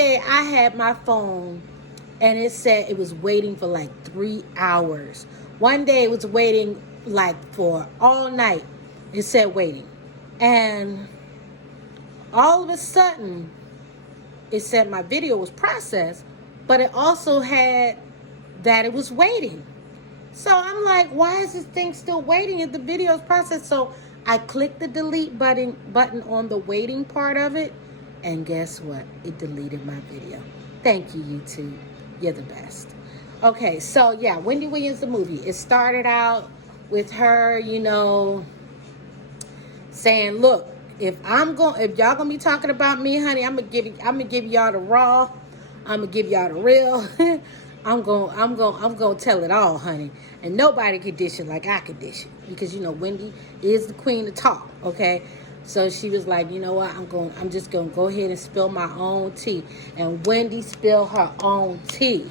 I had my phone and it said it was waiting for like 3 hours. One day it was waiting like for all night. It said waiting. And all of a sudden, it said my video was processed, but it also had that it was waiting. So I'm like, why is this thing still waiting if the video is processed? So I clicked the delete button on the waiting part of it, and guess what? It deleted my video. Thank you, YouTube. You're the best. Okay, so yeah, Wendy Williams, the movie. It started out with her, saying, "Look, if y'all gonna be talking about me, honey, I'm gonna give y'all the raw. I'm gonna give y'all the real. I'm gonna tell it all, honey. And nobody can dish it like I can dish it, because Wendy is the queen of talk. Okay." So she was like, you know what? I'm just gonna go ahead and spill my own tea. And Wendy spilled her own tea.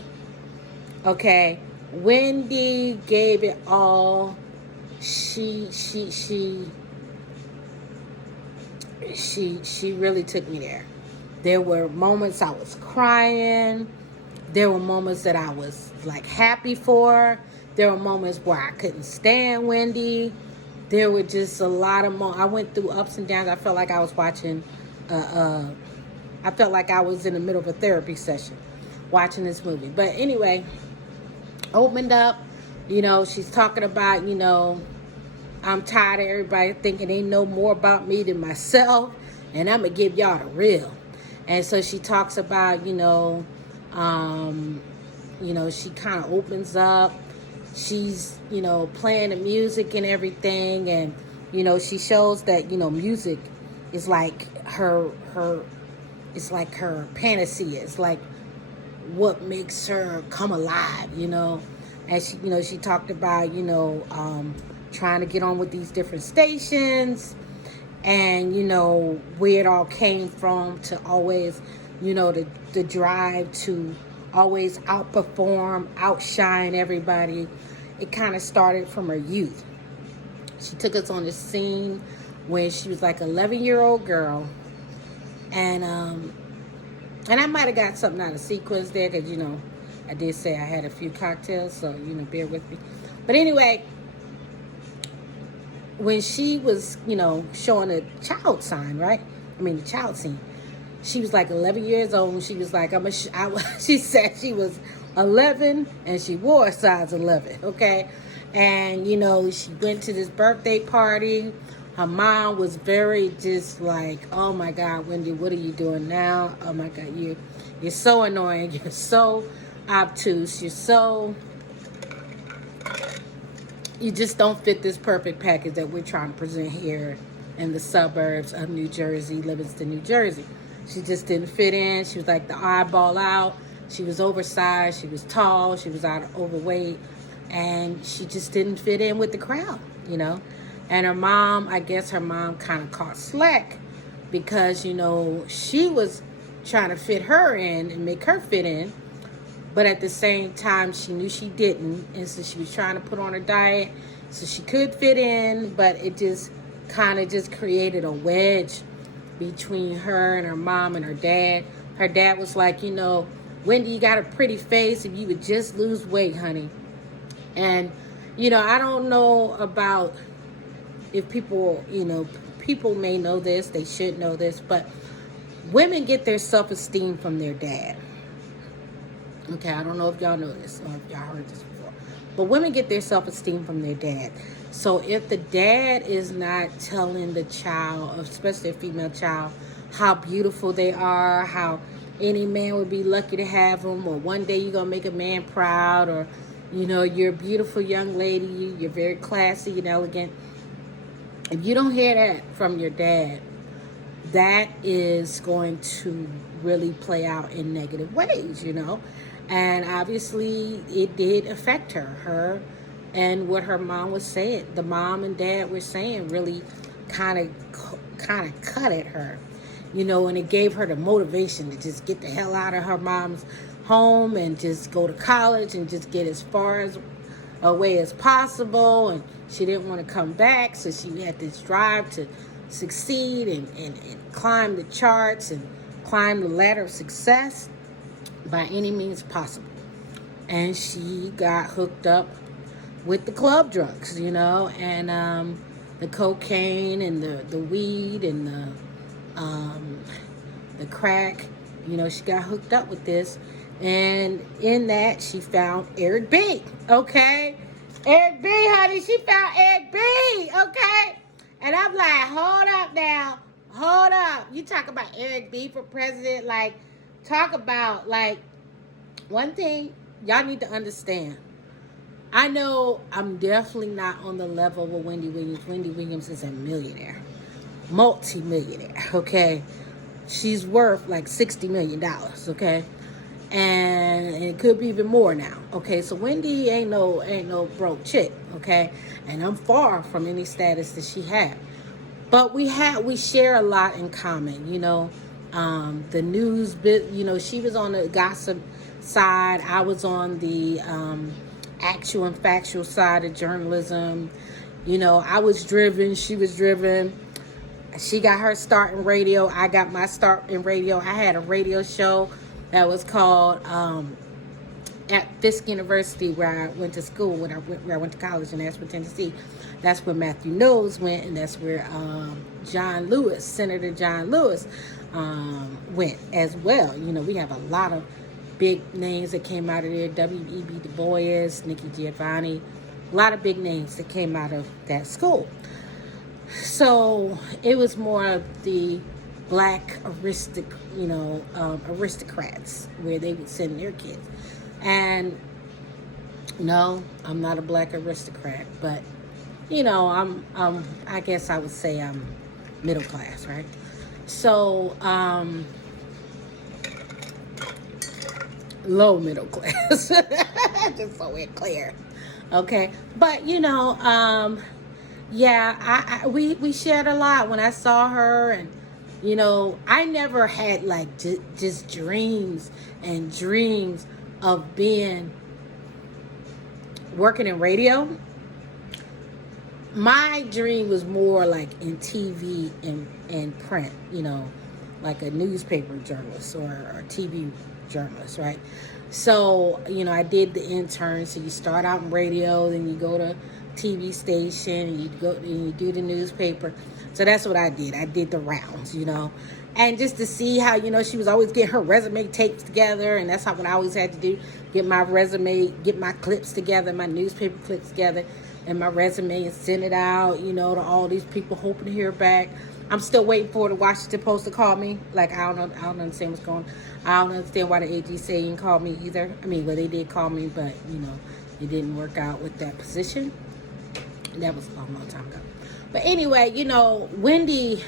Okay, Wendy gave it all. She really took me there. There were moments I was crying. There were moments that I was like happy for. There were moments where I couldn't stand Wendy. There were just a lot of moments. I went through ups and downs. I felt like I was watching. I felt like I was in the middle of a therapy session watching this movie. But anyway, opened up. She's talking about, I'm tired of everybody thinking they know more about me than myself, and I'm going to give y'all the real. And so she talks about, she kind of opens up. She's, playing the music and everything. And, she shows that, music is like it's like her panacea. It's like what makes her come alive, And she talked about, trying to get on with these different stations, and where it all came from, to always the drive to always outperform, outshine everybody. It kind of started from her youth. She took us on this scene when she was like an 11-year-old girl, and I might have got something out of sequence there, because I did say I had a few cocktails, so bear with me. But anyway, when she was, showing a child sign, right? The child scene. She was like 11 years old, and she was like, she said she was 11, and she wore a size 11, okay? And, she went to this birthday party. Her mom was very just like, oh my God, Wendy, what are you doing now? Oh my God, you're so annoying. You're so obtuse. You just don't fit this perfect package that we're trying to present here in the suburbs of New Jersey, Livingston, New Jersey. She just didn't fit in. She was like the oddball out. She was oversized. She was tall. She was overweight. And she just didn't fit in with the crowd, And her mom, I guess her mom kind of caught slack, because, she was trying to fit her in and make her fit in. But at the same time, she knew she didn't. And so she was trying to put on her diet so she could fit in. But it just kind of just created a wedge between her and her mom and her dad. Her dad was like, Wendy, you got a pretty face. If you would just lose weight, honey. And, I don't know about if people, people may know this. They should know this. But women get their self-esteem from their dad. Okay, I don't know if y'all know this or if y'all heard this before. But women get their self-esteem from their dad. So if the dad is not telling the child, especially a female child, how beautiful they are, how any man would be lucky to have them, or one day you're going to make a man proud, or, you're a beautiful young lady, you're very classy and elegant. If you don't hear that from your dad, that is going to really play out in negative ways, And obviously, it did affect her, and what her mom was saying, the mom and dad were saying, really kind of cut at her, and it gave her the motivation to just get the hell out of her mom's home and just go to college and just get as far away as possible. And she didn't want to come back, so she had this drive to succeed and climb the charts and climb the ladder of success by any means possible. And she got hooked up with the club drugs, and the cocaine and the weed and the crack. She got hooked up with this. And in that, she found Eric B. Okay? Eric B, honey. She found Eric B. Okay? And I'm like, hold up now. Hold up. You talk about Eric B for president. Like, talk about, like, one thing y'all need to understand. I know I'm definitely not on the level of Wendy Williams. Wendy Williams is a millionaire. Multi-millionaire, okay? She's worth like $60 million, okay? And it could be even more now, okay? So Wendy ain't no broke chick, okay? And I'm far from any status that she had. But we share a lot in common, the news bit, she was on the gossip side. I was on the actual and factual side of journalism. I was driven, she was driven. She got her start in radio. I got my start in radio. I had a radio show that was called at Fisk University, where I went to school, where I went to college in Asheville, Tennessee. That's where Matthew Knowles went, and that's where Senator John Lewis went as well. We have a lot of big names that came out of there. W.E.B. Du Bois, Nikki Giovanni, a lot of big names that came out of that school. So it was more of the black aristocrats, where they would send their kids. And no, I'm not a black aristocrat, but I guess I would say I'm middle class, right? So low middle class, just so we're clear, okay? But we shared a lot when I saw her, and I never had like just dreams and dreams of working in radio. My dream was more like in TV and print, like a newspaper journalist or a TV journalist, right? So, I did the intern. So you start out in radio, then you go to TV station, and you do the newspaper. So that's what I did. I did the rounds, and just to see how, she was always getting her resume tapes together, and that's what I always had to do, get my resume, get my clips together, my newspaper clips together, and my resume, and send it out, to all these people, hoping to hear back. I'm still waiting for the Washington Post to call me. Like, I don't understand what's going on. I don't understand why the AG ain't called me either. I mean, well, they did call me, but, it didn't work out with that position. That was a long time ago. But anyway, Wendy,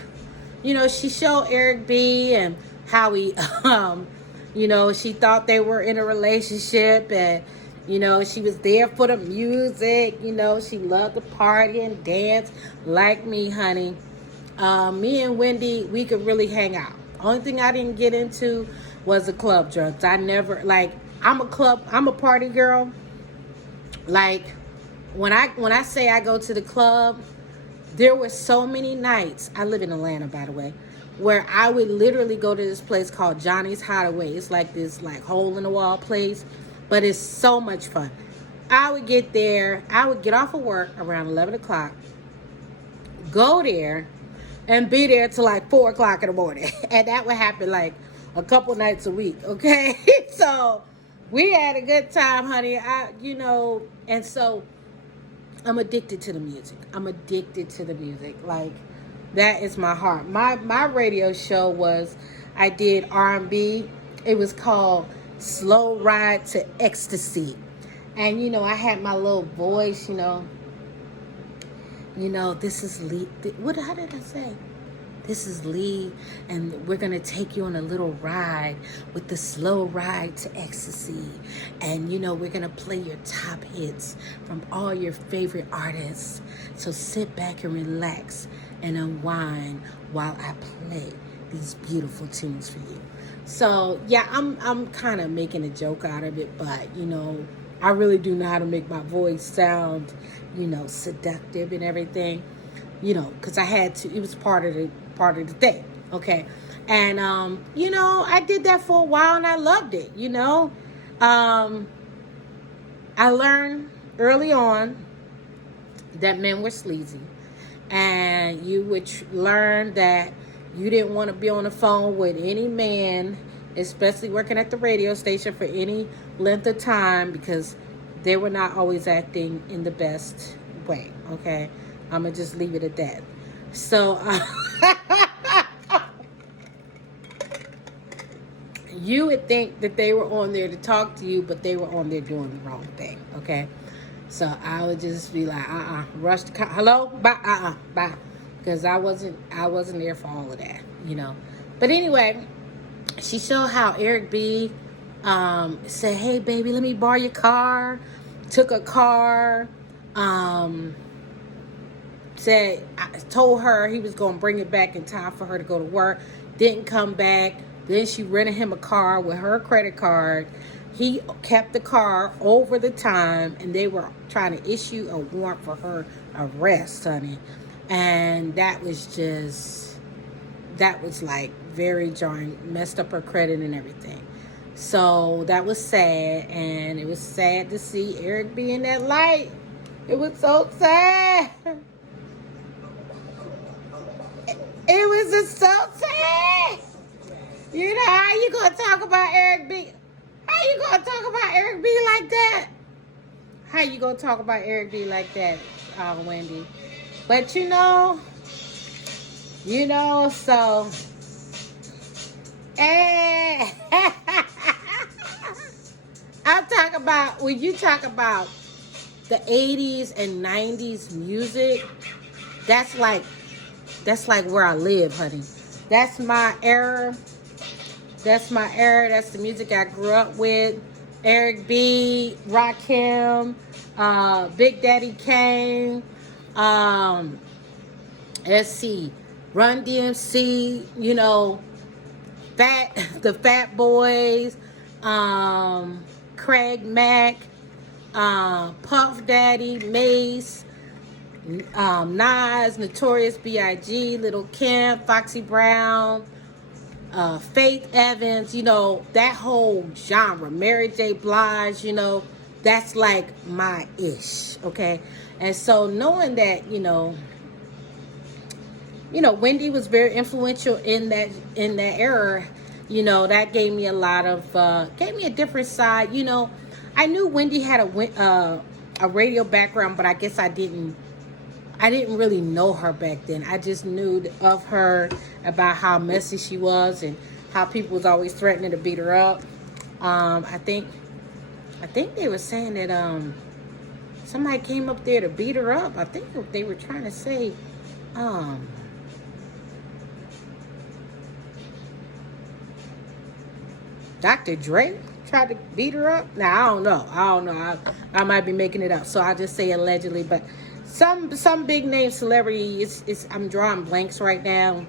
she showed Eric B. and how he, she thought they were in a relationship, and, she was there for the music. She loved to party and dance like me, honey. Me and Wendy, we could really hang out. Only thing I didn't get into was the club drugs. I never, like, I'm a party girl. Like, when I say I go to the club, there were so many nights, I live in Atlanta, by the way, where I would literally go to this place called Johnny's Hideaway. It's like this like hole in the wall place, but it's so much fun. I would get there, I would get off of work around 11 o'clock, go there, and be there till like 4 o'clock in the morning. And that would happen like a couple nights a week, okay? So we had a good time, honey. And so I'm addicted to the music. Like, that is my heart. My radio show I did R&B. It was called Slow Ride to Ecstasy. And, I had my little voice, this is Lee. How did I say? This is Lee, and we're going to take you on a little ride with the slow ride to ecstasy. And, we're going to play your top hits from all your favorite artists. So sit back and relax and unwind while I play these beautiful tunes for you. So, yeah, I'm kind of making a joke out of it, but, I really do know how to make my voice sound, seductive and everything, because I had to. It was part of the thing, okay? And, I did that for a while and I loved it, I learned early on that men were sleazy. And you would learn that you didn't want to be on the phone with any man, especially working at the radio station, for any length of time, because they were not always acting in the best way. Okay, I'm gonna just leave it at that. So you would think that they were on there to talk to you, but they were on there doing the wrong thing. Okay, so I would just be like, rush the car. Hello, bye, bye, because I wasn't there for all of that, But anyway, she showed how Eric B. Said, "Hey, baby, let me borrow your car." Took a car. Told her he was going to bring it back in time for her to go to work. Didn't come back. Then she rented him a car with her credit card. He kept the car over the time, and they were trying to issue a warrant for her arrest, honey. And that was like very jarring, messed up her credit and everything. So that was sad, and it was sad to see Eric be in that light. It was so sad. It was just so sad. How you gonna talk about Eric B? How you gonna talk about Eric B like that? How you gonna talk about Eric B like that, Wendy? But so I'm talking about, when you talk about the 80s and 90s music, that's like where I live, honey. That's my era. That's the music I grew up with. Eric B, Rakim, Big Daddy Kane, let's see, Run DMC, the Fat Boys, Craig Mack, Puff Daddy, Mace, Nas, Notorious B.I.G., Lil' Kim, Foxy Brown, Faith Evans, that whole genre. Mary J. Blige, that's like my ish, okay? And so knowing that, Wendy was very influential in that era, that gave me a lot of, gave me a different side. I knew Wendy had a radio background, but I guess I didn't really know her back then. I just knew of her about how messy she was and how people was always threatening to beat her up. I think they were saying that somebody came up there to beat her up. I think they were trying to say Dr. Dre tried to beat her up. Now I don't know. I might be making it up, so I'll just say allegedly. But some big name celebrity. I'm drawing blanks right now.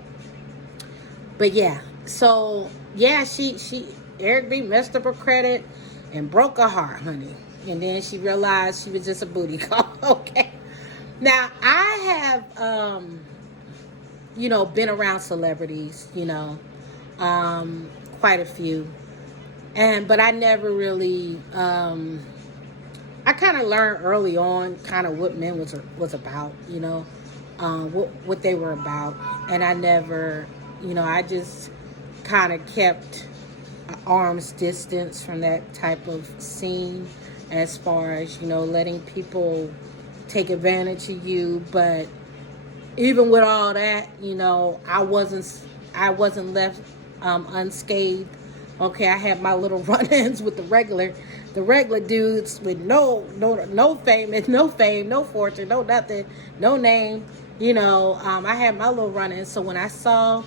But yeah, so yeah, she Eric B messed up her credit and broke her heart, honey. And then she realized she was just a booty call. Okay. Now I have been around celebrities, quite a few. But I never really, I kind of learned early on kind of what men was about, what they were about. And I never, I just kind of kept an arm's distance from that type of scene as far as, letting people take advantage of you. But even with all that, I wasn't left unscathed. Okay, I had my little run-ins with the regular dudes with no fame, no fortune, no nothing, no name. I had my little run-ins. So when I saw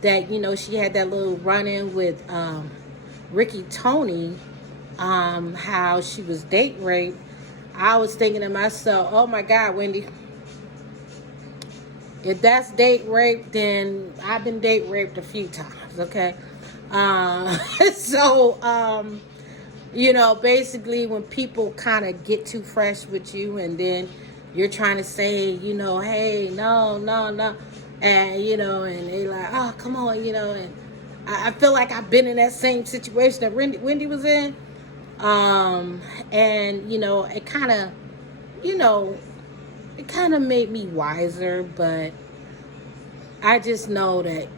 that, she had that little run-in with Ricky Tony, how she was date raped, I was thinking to myself, oh my God, Wendy, if that's date rape, then I've been date raped a few times, okay? Basically when people kind of get too fresh with you and then you're trying to say, hey, no. And, and they like, oh, come on, and I feel like I've been in that same situation that Wendy was in. And it kind of, you know, it kind of made me wiser, but I just know that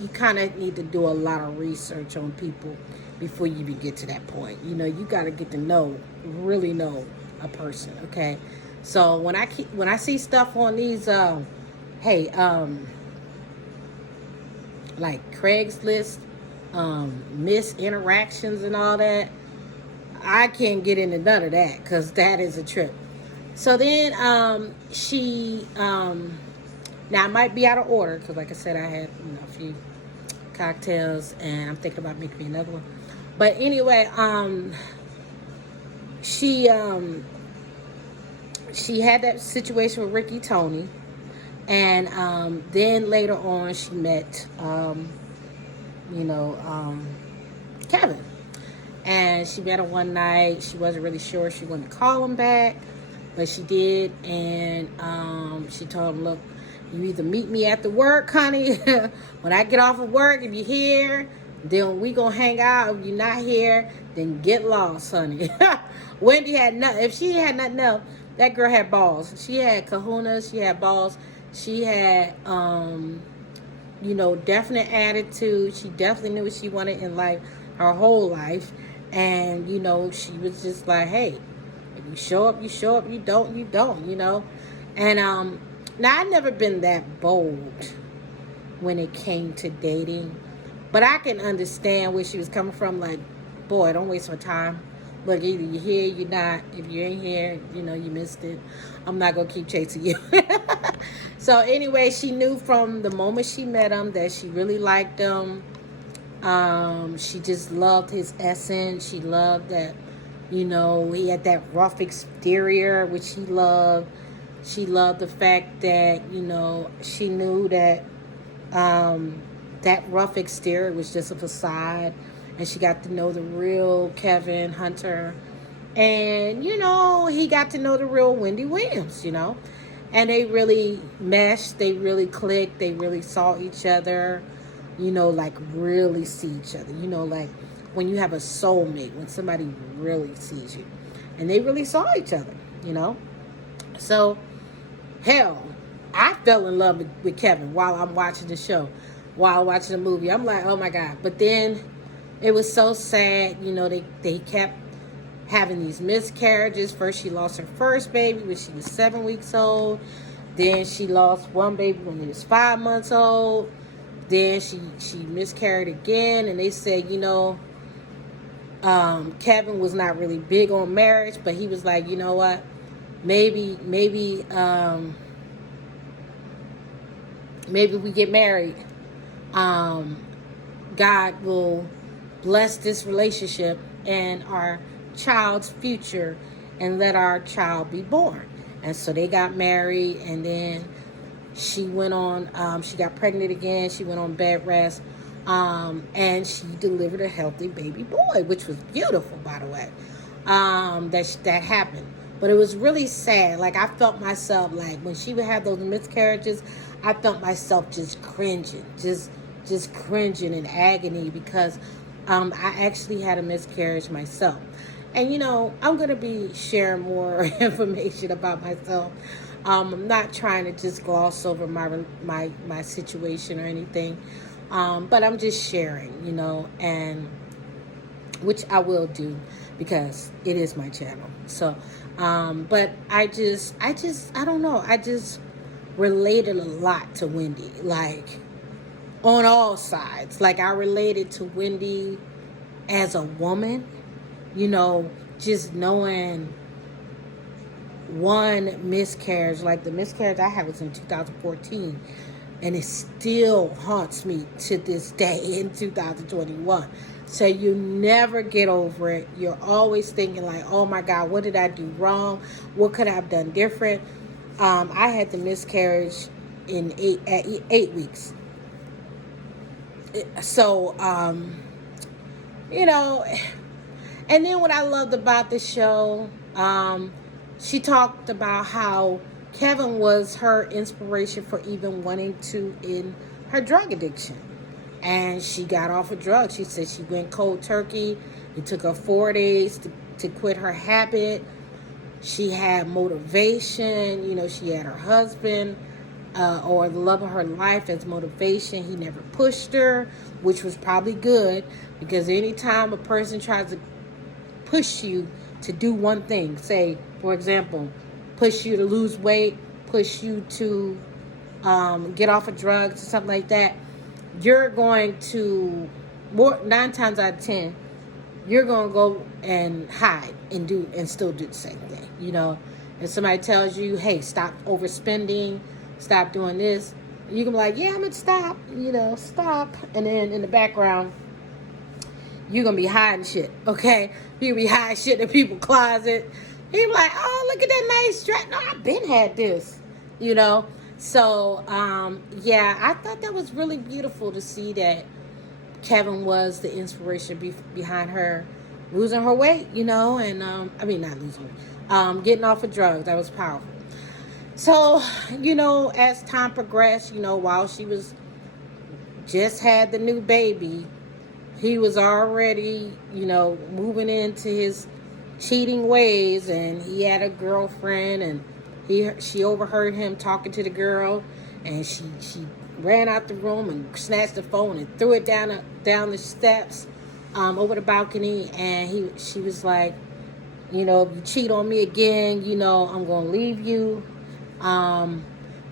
you kind of need to do a lot of research on people before you even get to that point. You got to get to really know a person. Okay, so when I see stuff on these, hey, like Craigslist, miss interactions and all that, I can't get into none of that because that is a trip. So then she now I might be out of order because, like I said, I had a few cocktails and I'm thinking about making me another one. But anyway, she had that situation with Ricky Tony, and then later on she met Kevin, and she met him one night. She wasn't really sure she wanted to call him back, but she did, and she told him, look, you either meet me at the work, honey, when I get off of work. If you're here, then we gonna hang out. If you're not here, then get lost, honey. Wendy had nothing. If she had nothing else, that girl had balls. She had kahunas. She had balls. She had, definite attitude. She definitely knew what she wanted in life, her whole life. And, she was just like, hey, if you show up, you show up. You don't, you don't, And, now, I've never been that bold when it came to dating, but I can understand where she was coming from. Like, boy, don't waste my time. Look, either you're here, you're not. If you ain't here, you missed it. I'm not going to keep chasing you. So anyway, she knew from the moment she met him that she really liked him. She just loved his essence. She loved that, he had that rough exterior, which she loved. She loved the fact that, she knew that that rough exterior was just a facade. And she got to know the real Kevin Hunter. And, he got to know the real Wendy Williams, And they really meshed. They really clicked. They really saw each other, like really see each other. Like when you have a soulmate, when somebody really sees you. And they really saw each other, So, hell, I fell in love with Kevin while I'm watching the show, while watching the movie. I'm like, oh my God. But then it was so sad, they kept having these miscarriages. First, she lost her first baby when she was 7 weeks old. Then she lost one baby when he was 5 months old. Then she miscarried again. And they said, Kevin was not really big on marriage, but he was like, you know what? Maybe we get married. God will bless this relationship and our child's future and let our child be born. And so they got married, and then she went on, she got pregnant again. She went on bed rest, and she delivered a healthy baby boy, which was beautiful, by the way, that happened. But it was really sad. Like, I felt myself, like, when she would have those miscarriages, I felt myself just cringing, just cringing in agony because I actually had a miscarriage myself. And, I'm going to be sharing more information about myself. I'm not trying to just gloss over my situation or anything, but I'm just sharing, and which I will do because it is my channel. So, but I don't know. I just related a lot to Wendy, like on all sides. Like, I related to Wendy as a woman, just knowing one miscarriage, like the miscarriage I had was in 2014, and it still haunts me to this day in 2021. So you never get over it. You're always thinking like, oh my God, what did I do wrong? What could I have done different? I had the miscarriage in 8 weeks. So, and then what I loved about the show, she talked about how Kevin was her inspiration for even wanting to end her drug addiction. and she got off of drugs. She said she went cold turkey. It took her 4 days to quit her habit. She had motivation. You know, she had her husband or the love of her life as motivation. He never pushed her, which was probably good, because anytime a person tries to push you to do one thing, say, for example, push you to lose weight, push you to get off of drugs or something like that, you're going to, 9 times out of 10, you're going to go and hide and still do the same thing, you know. If somebody tells you, hey, stop overspending, stop doing this, you can be like, yeah, I'm going to stop, you know, stop. And then in the background, you're going to be hiding shit, okay? You're going to be hiding shit in people's closet. You're be like, oh, look at that nice dress. No, I've been had this, you know. So, yeah, I thought that was really beautiful to see that Kevin was the inspiration behind her losing her weight, you know, and, I mean, not losing weight, getting off of drugs. That was powerful. So, you know, as time progressed, you know, while she was just had the new baby, he was already, you know, moving into his cheating ways, and he had a girlfriend, and she overheard him talking to the girl, and she ran out the room and snatched the phone and threw it down the steps over the balcony, and she was like, you know, if you cheat on me again, you know, I'm gonna leave you.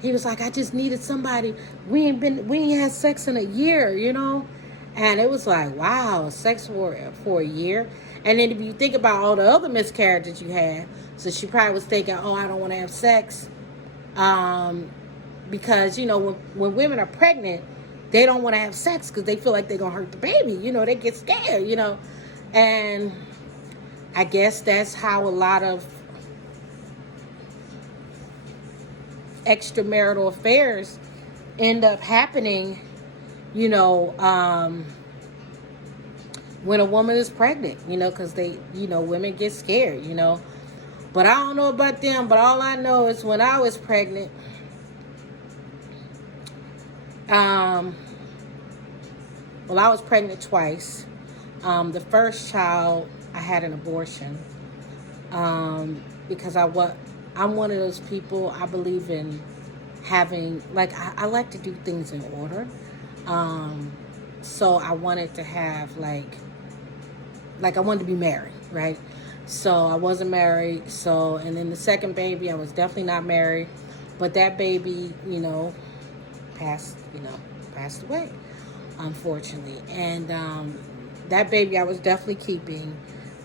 He was like, I just needed somebody. We ain't had sex in a year, you know. And it was like, wow, sex for a year. And then if you think about all the other miscarriages you had, so she probably was thinking, oh, I don't want to have sex. Because, you know, when women are pregnant, they don't want to have sex because they feel like they're going to hurt the baby. You know, they get scared, you know. And I guess that's how a lot of extramarital affairs end up happening, you know, when a woman is pregnant, you know, because women get scared, you know. But I don't know about them, but all I know is when I was pregnant, I was pregnant twice. The first child, I had an abortion because I'm one of those people, I believe in having, like, I like to do things in order. So I wanted to have, like I wanted to be married, right? So I wasn't married. So, and then the second baby, I was definitely not married. But that baby, you know, passed away, unfortunately. And that baby I was definitely keeping.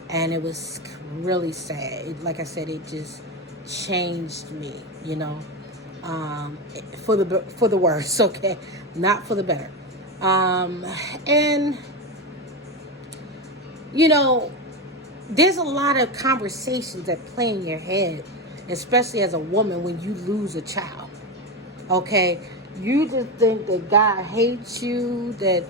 And it was really sad. Like I said, it just changed me, you know, for the worse, okay? Not for the better. And, you know, there's a lot of conversations that play in your head, especially as a woman, when you lose a child, okay? You just think that God hates you, that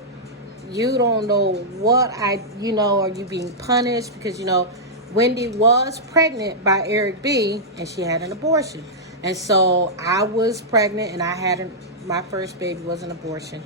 you don't know are you being punished? Because, you know, Wendy was pregnant by Eric B, and she had an abortion. And so I was pregnant, and my first baby was an abortion.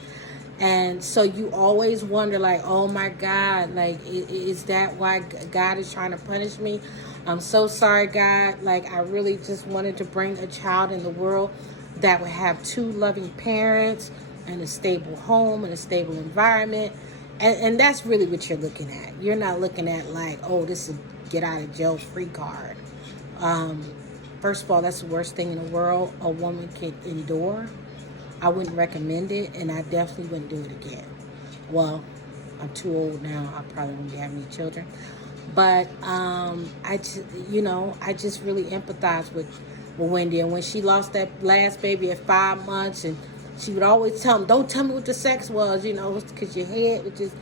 And so you always wonder, like, oh my God, like, is that why God is trying to punish me? I'm so sorry, God. Like, I really just wanted to bring a child in the world that would have 2 loving parents and a stable home and a stable environment. And that's really what you're looking at. You're not looking at, like, oh, this is a get out of jail free card. First of all, that's the worst thing in the world a woman can endure. I wouldn't recommend it, and I definitely wouldn't do it again. Well, I'm too old now. I probably won't be having any children. But I just really empathize with Wendy. And when she lost that last baby at 5 months, and she would always tell him, don't tell me what the sex was, you know, because your head would just...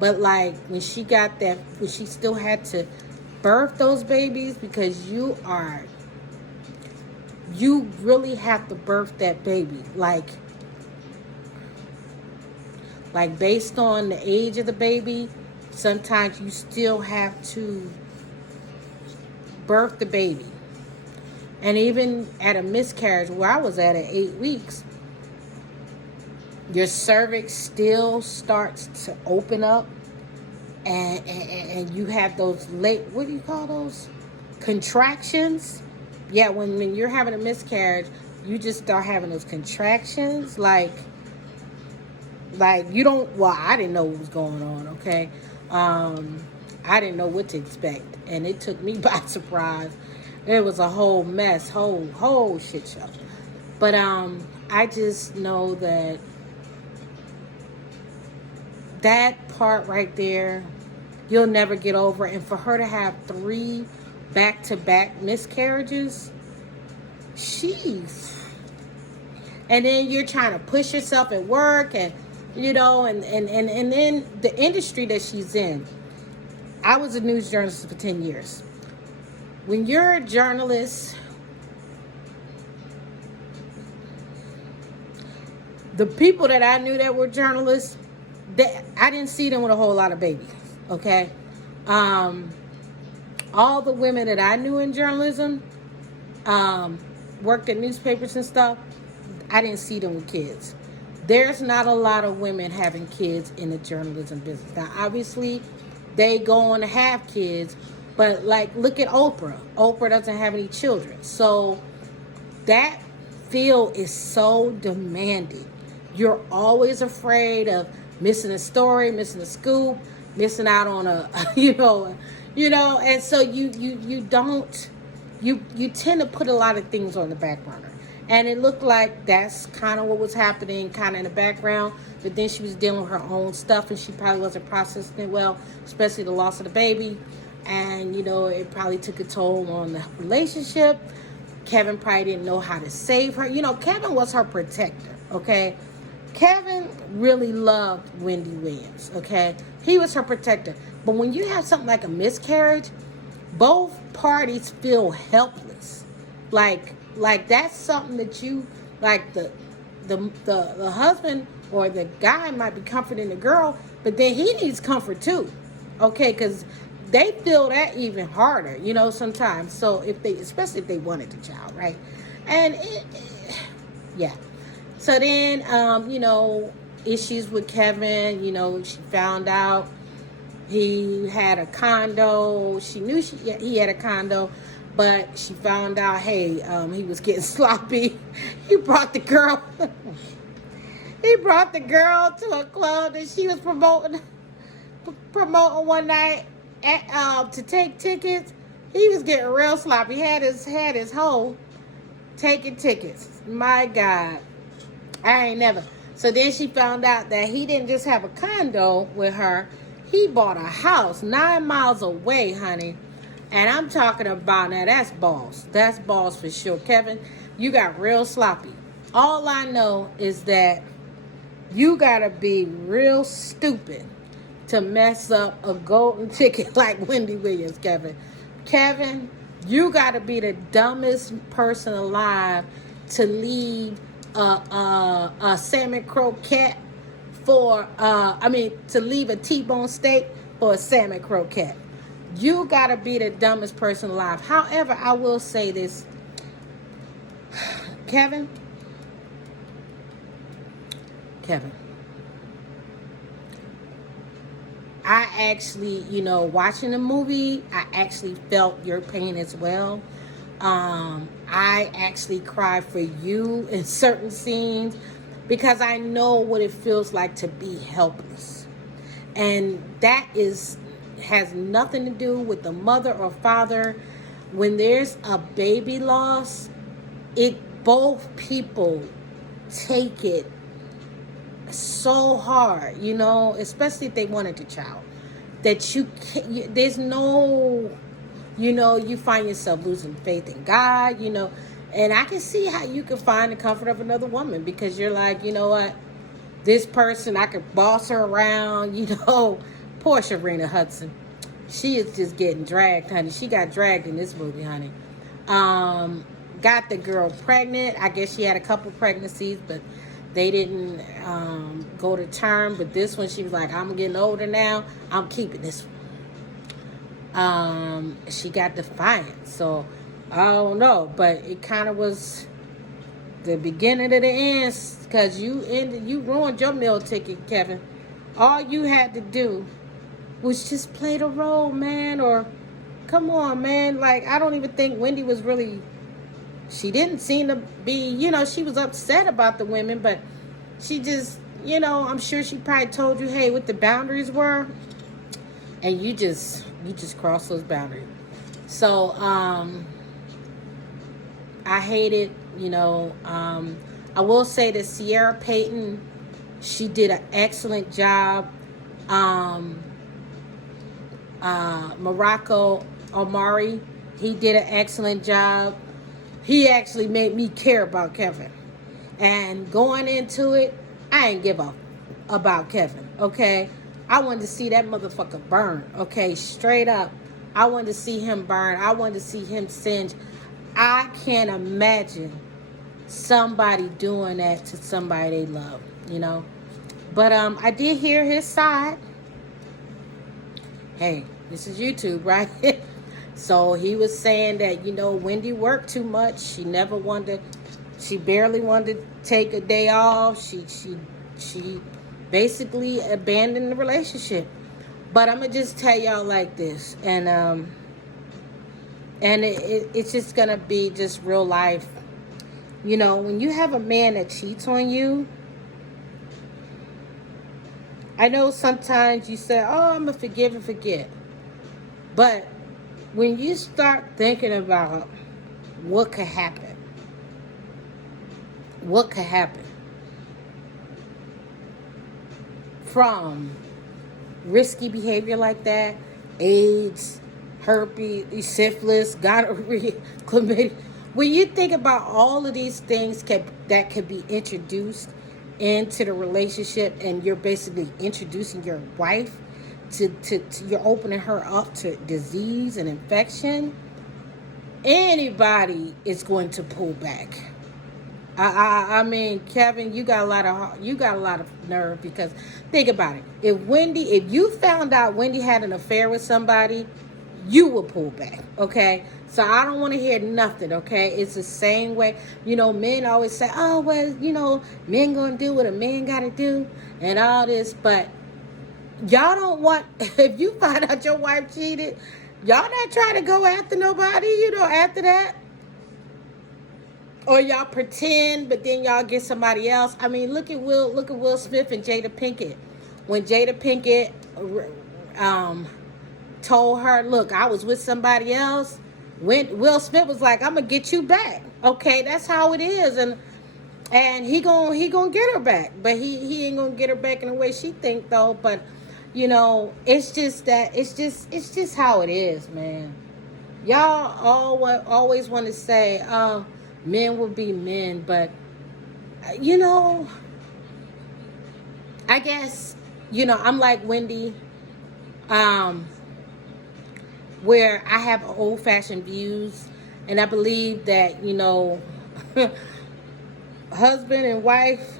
But, like, when she got that, when she still had to birth those babies, because you really have to birth that baby. Like based on the age of the baby, sometimes you still have to birth the baby. And even at a miscarriage, where I was at 8 weeks, your cervix still starts to open up, and you have those late, what do you call those, contractions. Yeah, when you're having a miscarriage, you just start having those contractions, like you don't, well, I didn't know what was going on, okay. I didn't know what to expect, and it took me by surprise. It was a whole mess, whole shit show. But I just know that part right there, you'll never get over. And for her to have 3 back-to-back miscarriages, she's, and then you're trying to push yourself at work, and and then the industry that she's in. I was a news journalist for 10 years. When you're a journalist, the people that I knew that were journalists, I didn't see them with a whole lot of babies, okay? All the women that I knew in journalism, worked at newspapers and stuff, I didn't see them with kids. There's not a lot of women having kids in the journalism business. Now, obviously, they go on to have kids, but like, look at Oprah. Oprah doesn't have any children. So that field is so demanding. You're always afraid of missing a story, missing a scoop, missing out on a, and so you don't, you tend to put a lot of things on the back burner. And it looked like that's kind of what was happening, kind of in the background. But then she was dealing with her own stuff, and she probably wasn't processing it well, especially the loss of the baby. And, it probably took a toll on the relationship. Kevin probably didn't know how to save her. Kevin was her protector, okay? Kevin really loved Wendy Williams, okay? He was her protector. But when you have something like a miscarriage, both parties feel helpless. Like that's something that you, like the husband or the guy might be comforting the girl, but then he needs comfort too, okay? Because they feel that even harder, sometimes. So especially if they wanted the child, right? And yeah. So then, issues with Kevin, she found out he had a condo. She knew he had a condo, but she found out, hey, he was getting sloppy. He brought the girl to a club that she was promoting one night to take tickets. He was getting real sloppy. He had his hoe taking tickets. My God. I ain't never. So then she found out that he didn't just have a condo with her. He bought a house 9 miles away, honey. And I'm talking about, now that's balls. That's balls for sure. Kevin, you got real sloppy. All I know is that you got to be real stupid to mess up a golden ticket like Wendy Williams, Kevin. Kevin, you got to be the dumbest person alive to leave a salmon croquette to leave a T-bone steak for a salmon croquette. You got to be the dumbest person alive. However, I will say this. Kevin, I actually, watching the movie, I actually felt your pain as well. I actually cried for you in certain scenes because I know what it feels like to be helpless. And that has nothing to do with the mother or father. When there's a baby loss, both people take it so hard, especially if they wanted the child, that there's no, you find yourself losing faith in God, and I can see how you can find the comfort of another woman, because you're like, you know what, this person, I could boss her around, poor Sharina Hudson. She is just getting dragged, honey. She got dragged in this movie, honey. Got the girl pregnant. I guess she had a couple pregnancies, but they didn't go to term. But this one, she was like, I'm getting older now. I'm keeping this one. She got defiant. So, I don't know. But it kind of was the beginning to the end, because you ruined your meal ticket, Kevin. All you had to do was just play the role, man. Or come on, man. Like, I don't even think Wendy was really, she didn't seem to be, she was upset about the women, but she just, I'm sure she probably told you, hey, what the boundaries were, and you just crossed those boundaries. So I hate it. I will say that Sierra Payton, she did an excellent job. Morocco Omari, he did an excellent job. He actually made me care about Kevin. And going into it, I ain't give up about Kevin, okay? I wanted to see that motherfucker burn, okay? Straight up. I wanted to see him burn. I wanted to see him singe. I can't imagine somebody doing that to somebody they love, But I did hear his side. Hey, this is YouTube, right? So he was saying that, Wendy worked too much. She barely wanted to take a day off. She basically abandoned the relationship. But I'm going to just tell y'all like this. And it's just going to be just real life. When you have a man that cheats on you, I know sometimes you say, oh, I'm going to forgive and forget. But when you start thinking about what could happen from risky behavior like that, AIDS, herpes, syphilis, gonorrhea, chlamydia. When you think about all of these things that could be introduced into the relationship, and you're basically introducing your wife to you're opening her up to disease and infection, anybody is going to pull back. I mean, Kevin, you got a lot of nerve, because think about it. If you found out Wendy had an affair with somebody, you will pull back, okay? So I don't want to hear nothing, okay? It's the same way, men always say, oh, well, men gonna do what a man gotta do and all this, but y'all don't want, if you find out your wife cheated, y'all not trying to go after nobody, after that. Or y'all pretend, but then y'all get somebody else. I mean, look at Will Smith and Jada Pinkett. When Jada Pinkett told her, look, I was with somebody else, when Will Smith was like, I'm gonna get you back. Okay, that's how it is. And he gonna get her back. But he ain't gonna get her back in the way she think though. But it's just how it is, man. Y'all always want to say, oh, men will be men, but I guess I'm like Wendy, where I have old-fashioned views, and I believe that husband and wife,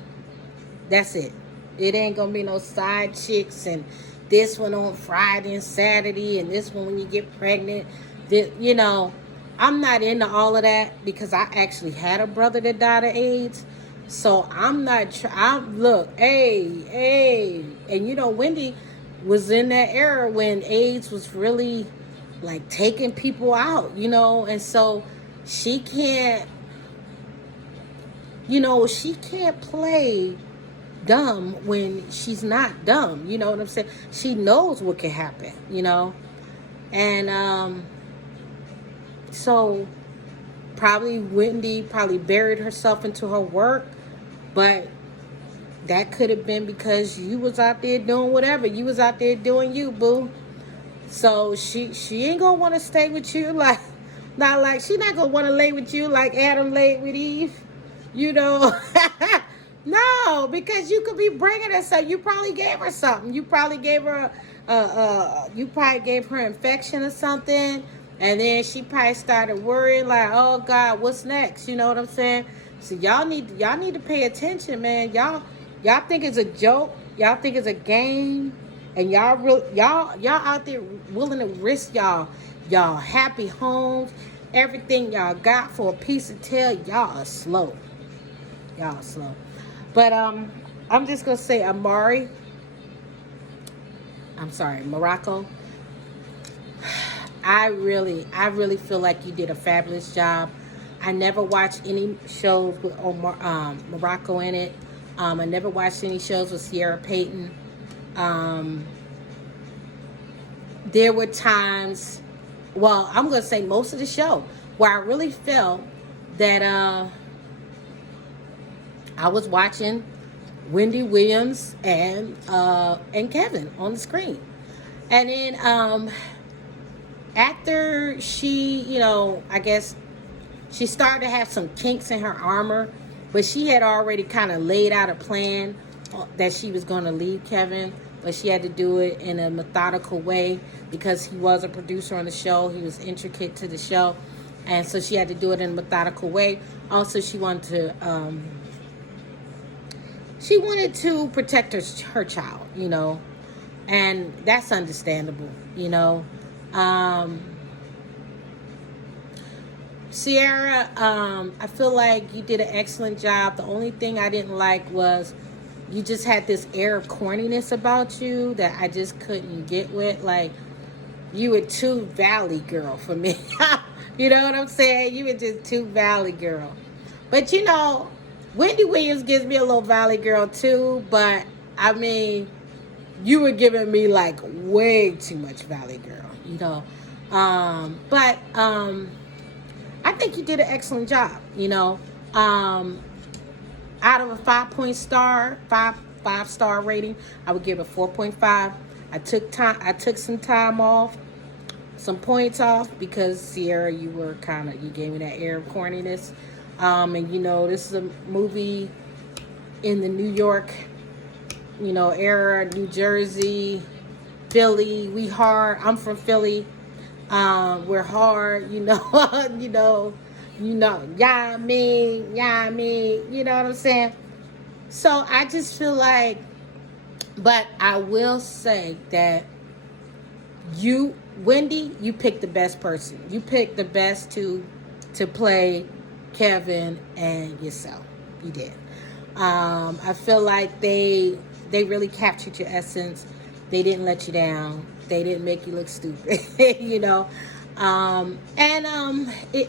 that's it. It ain't gonna be no side chicks and this one on Friday and Saturday and this one when you get pregnant. I'm not into all of that, because I actually had a brother that died of AIDS. So I'm not, look, hey. And Wendy was in that era when AIDS was really like taking people out, and so she can't play dumb when she's not dumb. You know what I'm saying? She knows what can happen, and so probably Wendy buried herself into her work, but that could have been because you was out there doing whatever. You was out there doing you, boo. So she ain't gonna want to stay with you she not gonna want to lay with you like Adam laid with Eve, No, because you could be bringing her something. You probably gave her something. You probably gave her infection or something. And then she probably started worrying like, oh God, what's next? You know what I'm saying? So y'all need to pay attention, man. Y'all think it's a joke. Y'all think it's a game. And y'all out there willing to risk y'all happy homes, everything y'all got for a piece of tail. Y'all are slow. Y'all slow. But I'm just gonna say Morocco. I really feel like you did a fabulous job. I never watched any shows with Morocco in it. I never watched any shows with Sierra Payton. There were times, well, I'm going to say most of the show, where I really felt that I was watching Wendy Williams and Kevin on the screen. And then after she, I guess she started to have some kinks in her armor, but she had already kind of laid out a plan that she was going to leave Kevin, but she had to do it in a methodical way because he was a producer on the show. He was intricate to the show, and so she had to do it in a methodical way. Also, she wanted to protect her child, and that's understandable, Sierra, I feel like you did an excellent job. The only thing I didn't like was you just had this air of corniness about you that I just couldn't get with. Like, you were too Valley girl for me. You know what I'm saying? You were just too Valley girl. But, Wendy Williams gives me a little Valley girl too. But, I mean, you were giving me, like, way too much Valley girl, But, I think you did an excellent job, Out of a 5-star rating, I would give it 4.5. I took some time off, some points off, because Sierra, you gave me that air of corniness. And this is a movie in the New York, era, New Jersey, Philly. We hard. I'm from Philly. We're hard, yeah, me, you know what I'm saying? So I just feel like, but I will say that Wendy, you picked the best person. You picked the best to play Kevin and yourself. You did. I feel like they really captured your essence. They didn't let you down. They didn't make you look stupid, it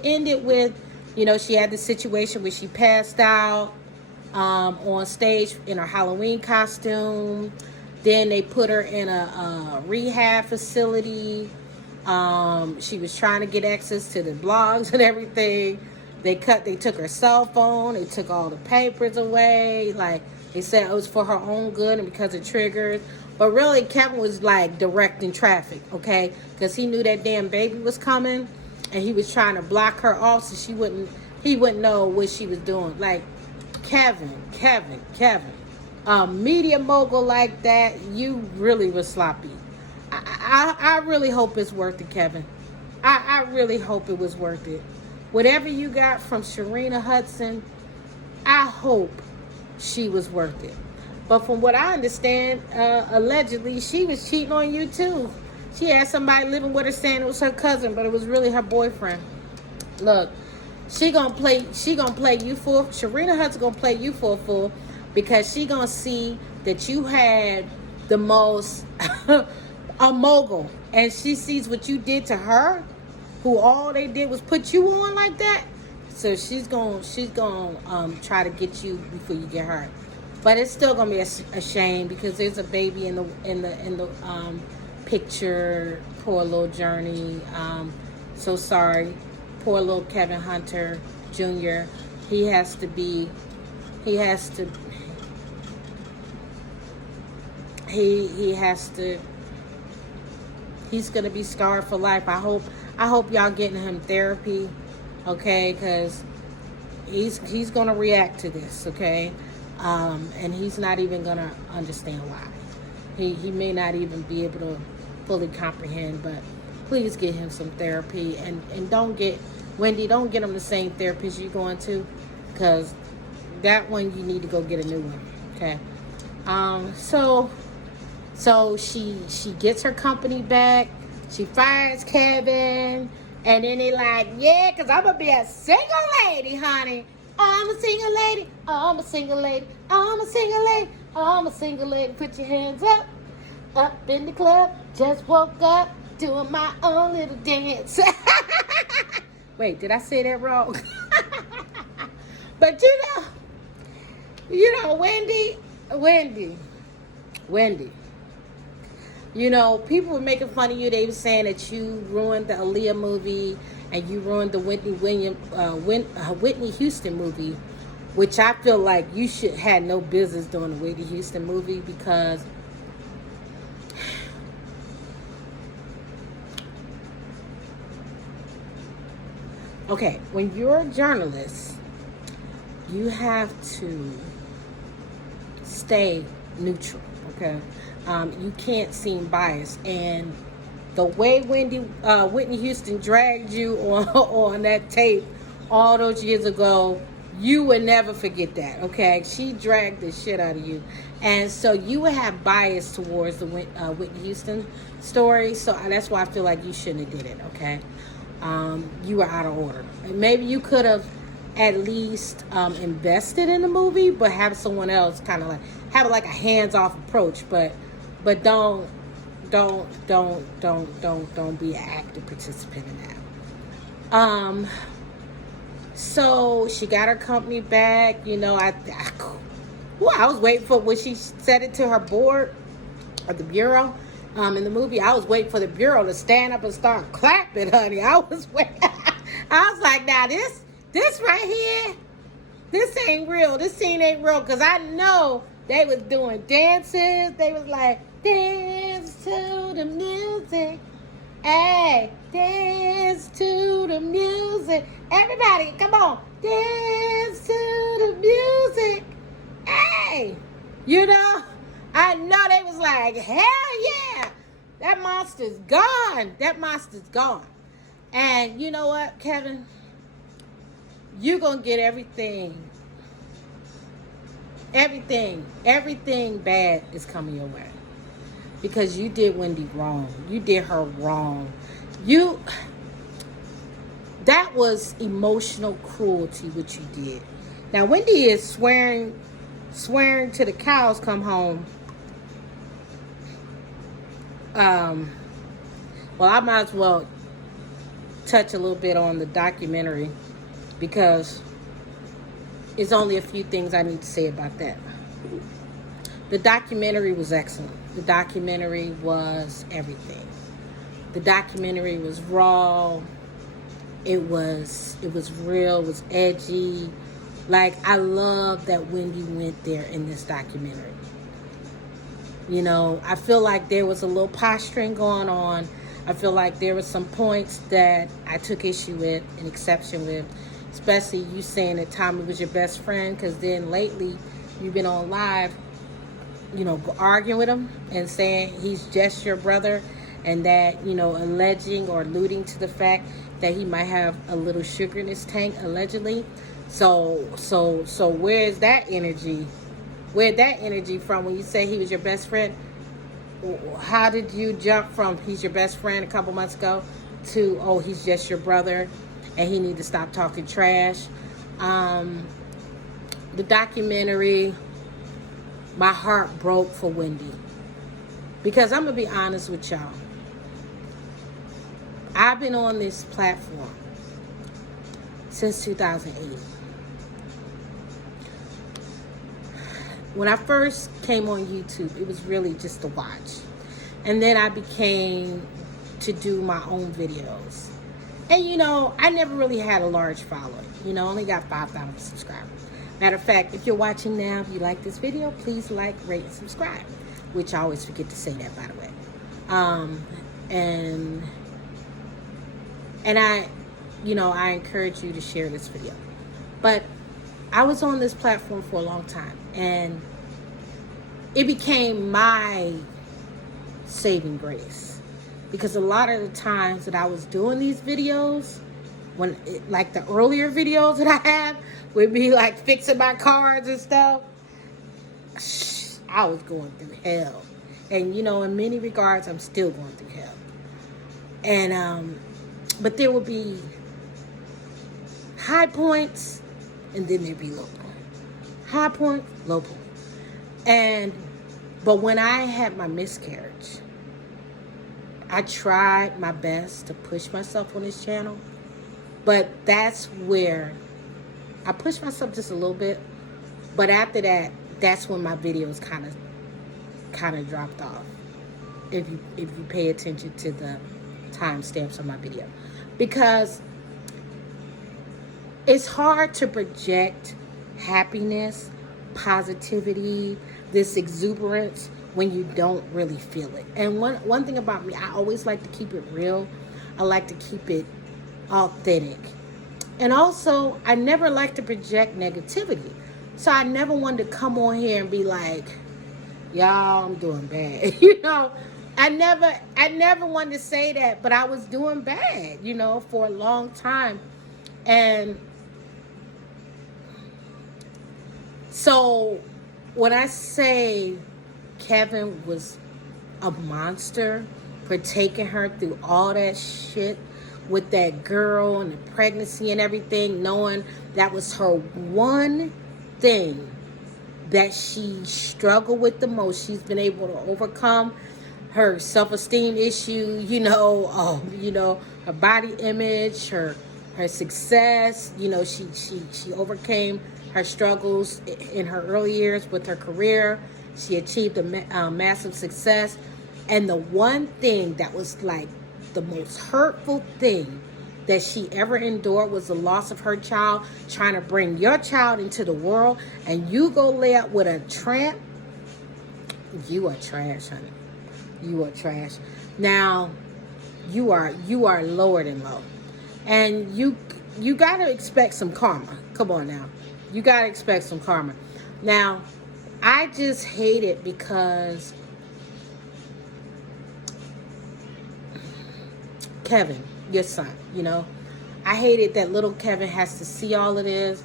ended with, she had the situation where she passed out on stage in her Halloween costume. Then they put her in a rehab facility. She was trying to get access to the blogs and everything. They took her cell phone. They took all the papers away. Like, they said it was for her own good and because of triggers. But really, Kevin was like directing traffic, okay? Because he knew that damn baby was coming, and he was trying to block her off so he wouldn't know what she was doing. Like, Kevin, media mogul like that, you really was sloppy. I really hope it's worth it, Kevin. I really hope it was worth it. Whatever you got from Sharina Hudson, I hope she was worth it. But from what I understand, allegedly, she was cheating on you too. She had somebody living with her saying it was her cousin, but it was really her boyfriend. Look, Sharina Hudson gonna play you for a fool because she gonna see that you had the most a mogul, and she sees what you did to her, who all they did was put you on like that. So she's gonna try to get you before you get hurt. But it's still gonna be a shame because there's a baby in the picture. Poor little Journey. So sorry. Poor little Kevin Hunter Jr. He's gonna be scarred for life. I hope y'all getting him therapy, okay? Because he's gonna react to this, okay? And he's not even gonna understand why. He may not even be able to fully comprehend, but please get him some therapy, and don't get Wendy, don't get him the same therapist you're going to, because that one you need to go get a new one, okay? So she gets her company back. She fires Kevin, and then they like, yeah, because I'm gonna be a single lady, honey. I'm a single lady. I'm a single lady. I'm a single lady. I'm a single lady. Put your hands up. Up in the club. Just woke up. Doing my own little dance. Wait, did I say that wrong? But Wendy. You know, people were making fun of you. They were saying that you ruined the Aaliyah movie and you ruined the Whitney Houston movie, which I feel like you should had no business doing the Whitney Houston movie because okay, when you're a journalist, you have to stay neutral, okay? You can't seem biased. And the way Whitney Houston dragged you on that tape all those years ago, you would never forget that, okay? She dragged the shit out of you. And so you would have bias towards the Whitney Houston story. So that's why I feel like you shouldn't have did it, okay? You were out of order. And maybe you could have at least invested in the movie, but have someone else kind of like have like a hands-off approach, but don't be an active participant in that. So she got her company back. You know, I was waiting for when she said it to her board or the bureau. In the movie, I was waiting for the bureau to stand up and start clapping, honey. I was waiting. I was like, now this right here, this ain't real. This scene ain't real. Because I know they was doing dances. They was like, dance to the music. Hey, dance to the music. Everybody, come on. Dance to the music. Hey, you know, I know they was like, hell yeah. That monster's gone. That monster's gone. And you know what, Kevin? You're going to get everything bad is coming your way. Because you did Wendy wrong. You did her wrong. That was emotional cruelty, what you did. Now, Wendy is swearing to the cows come home. Well, I might as well touch a little bit on the documentary because it's only a few things I need to say about that. The documentary was excellent. The documentary was everything. The documentary was raw. It was real. It was edgy. Like, I love that Wendy went there in this documentary. You know, I feel like there was a little posturing going on. I feel like there were some points that I took issue with and exception with, especially you saying that Tommy was your best friend, because then lately you've been on live, you know, arguing with him and saying he's just your brother, and that, you know, alleging or alluding to the fact that he might have a little sugar in his tank, allegedly. So where's that energy? Where'd that energy from when you say he was your best friend? How did you jump from he's your best friend a couple months ago to, oh, he's just your brother and he need to stop talking trash? The documentary, my heart broke for Wendy. Because I'm going to be honest with y'all. I've been on this platform since 2008. When I first came on YouTube, it was really just to watch. And then I became to do my own videos. And, you know, I never really had a large following. You know, only got 5,000 subscribers. Matter of fact, if you're watching now, if you like this video, please like, rate, and subscribe. Which I always forget to say that, by the way. And I, you know, I encourage you to share this video. But I was on this platform for a long time, and it became my saving grace, because a lot of the times that I was doing these videos, like the earlier videos that I had would be like fixing my cars and stuff, I was going through hell. And, you know, in many regards, I'm still going through hell. And but there would be high points and then there'd be low point. High point, low point. But when I had my miscarriage, I tried my best to push myself on this channel. But that's where I pushed myself just a little bit. But after that, that's when my videos kind of dropped off. If you pay attention to the timestamps on my video. Because it's hard to project happiness, positivity, this exuberance when you don't really feel it. And one thing about me, I always like to keep it real. I like to keep it authentic. And also, I never like to project negativity. So I never wanted to come on here and be like, y'all, I'm doing bad. I never wanted to say that, but I was doing bad, for a long time. And so when I say Kevin was a monster for taking her through all that shit with that girl and the pregnancy and everything, knowing that was her one thing that she struggled with the most. She's been able to overcome her self-esteem issue, her body image, her success. She overcame her struggles in her early years with her career. She achieved a massive success. And the one thing that was like the most hurtful thing that she ever endured was the loss of her child, trying to bring your child into the world, and you go lay up with a tramp. You are trash, honey. You are trash. Now, you are lower than low. And you gotta expect some karma. Come on now. You gotta expect some karma. Now, I just hate it because Kevin, your son, I hated that little Kevin has to see all of this.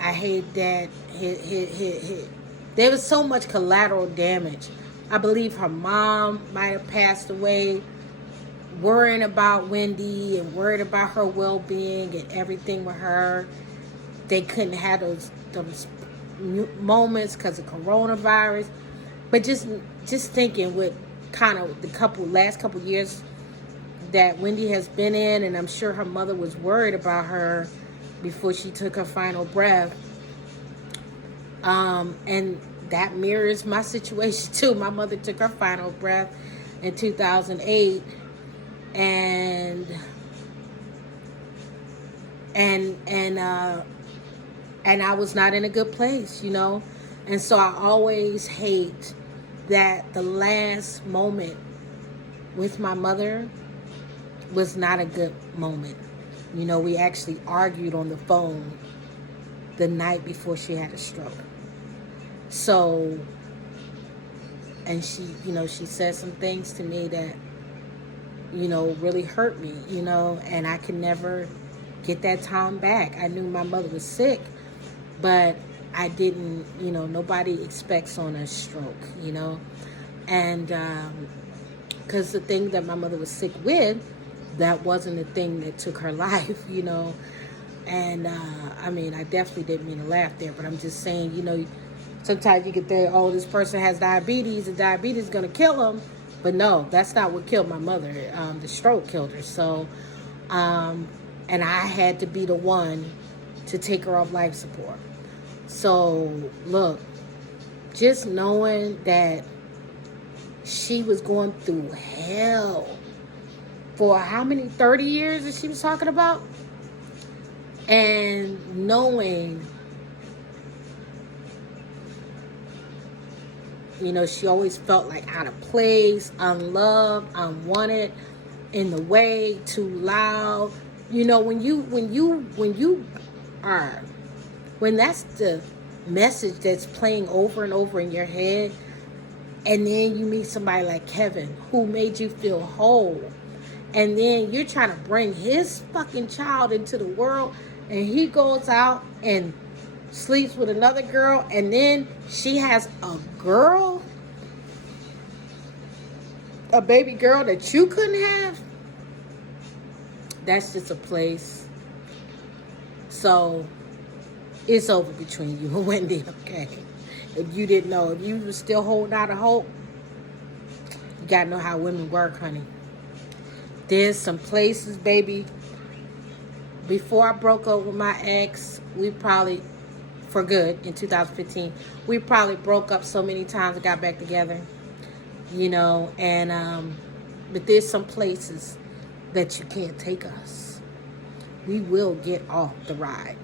I hate that there was so much collateral damage. I believe her mom might have passed away worrying about Wendy and worried about her well-being and everything with her. They couldn't have those moments because of coronavirus. But just thinking with kind of the last couple years that Wendy has been in, and I'm sure her mother was worried about her before she took her final breath. And that mirrors my situation too. My mother took her final breath in 2008, and I was not in a good place, And so I always hate that the last moment with my mother was not a good moment. We actually argued on the phone the night before she had a stroke. So, and she, she said some things to me that, really hurt me, and I can never get that time back. I knew my mother was sick, but I didn't, nobody expects on a stroke, and because the thing that my mother was sick with, that wasn't the thing that took her life, and I definitely didn't mean to laugh there, but I'm just saying, sometimes you get there, oh, this person has diabetes and diabetes is going to kill them, but no, that's not what killed my mother. The stroke killed her. So and I had to be the one to take her off life support. So look, just knowing that she was going through hell for how many 30 years that she was talking about, and knowing, she always felt like out of place, unloved, unwanted, in the way, too loud. When that's the message that's playing over and over in your head, and then you meet somebody like Kevin who made you feel whole, and then you're trying to bring his fucking child into the world, and he goes out and sleeps with another girl, and then she has a baby girl that you couldn't have. That's just a place. So It's over between you and Wendy, okay? If you didn't know, if you were still holding out a hope, you got to know how women work, honey. There's some places, baby. Before I broke up with my ex, we probably, for good, in 2015, we probably broke up so many times and got back together, you know, and, but there's some places that you can't take us. We will get off the ride.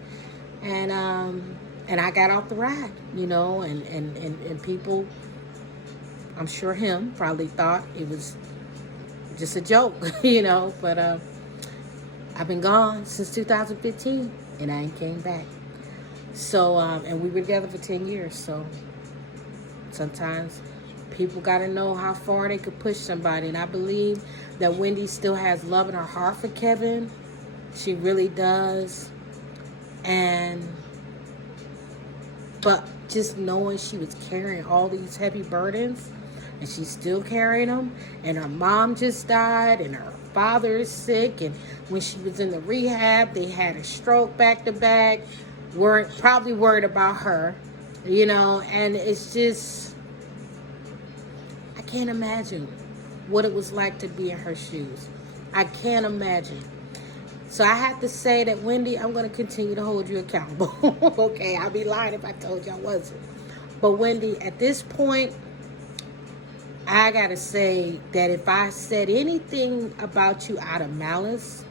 And I got off the ride, you know, and people, I'm sure him, probably thought it was just a joke, you know, but I've been gone since 2015 and I ain't came back. So, and we were together for 10 years. So sometimes people got to know how far they could push somebody. And I believe that Wendy still has love in her heart for Kevin. She really does. But just knowing she was carrying all these heavy burdens, and she's still carrying them, and her mom just died, and her father is sick, and when she was in the rehab, they had a stroke back to back, probably worried about her, you know, and it's just, I can't imagine what it was like to be in her shoes. I can't imagine. So I have to say that, Wendy, I'm going to continue to hold you accountable. Okay, I'd be lying if I told you I wasn't. But Wendy, at this point, I got to say that if I said anything about you out of malice,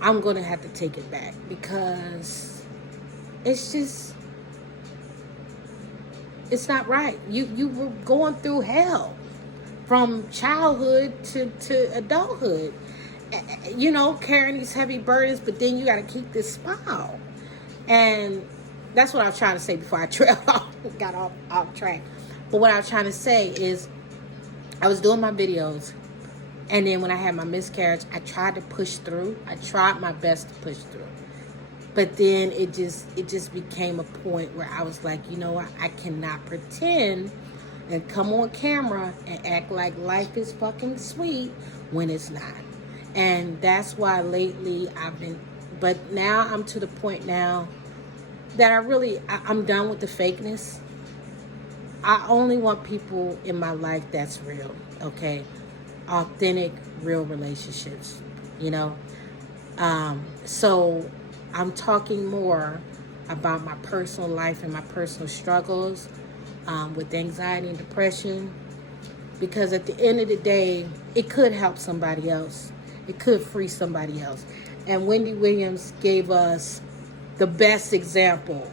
I'm going to have to take it back, because it's just, it's not right. You were going through hell from childhood to adulthood. You know, carrying these heavy burdens, but then you got to keep this smile. And that's what I was trying to say before I got off track. But what I was trying to say is, I was doing my videos, and then when I had my miscarriage, I tried to push through. I tried my best to push through. But then it just became a point where I was like, you know what? I cannot pretend and come on camera and act like life is fucking sweet when it's not. And that's why lately but now I'm to the point now that I'm done with the fakeness. I only want people in my life that's real, okay? Authentic, real relationships, you know? So I'm talking more about my personal life and my personal struggles with anxiety and depression, because at the end of the day, it could help somebody else. It could free somebody else. And Wendy Williams gave us the best example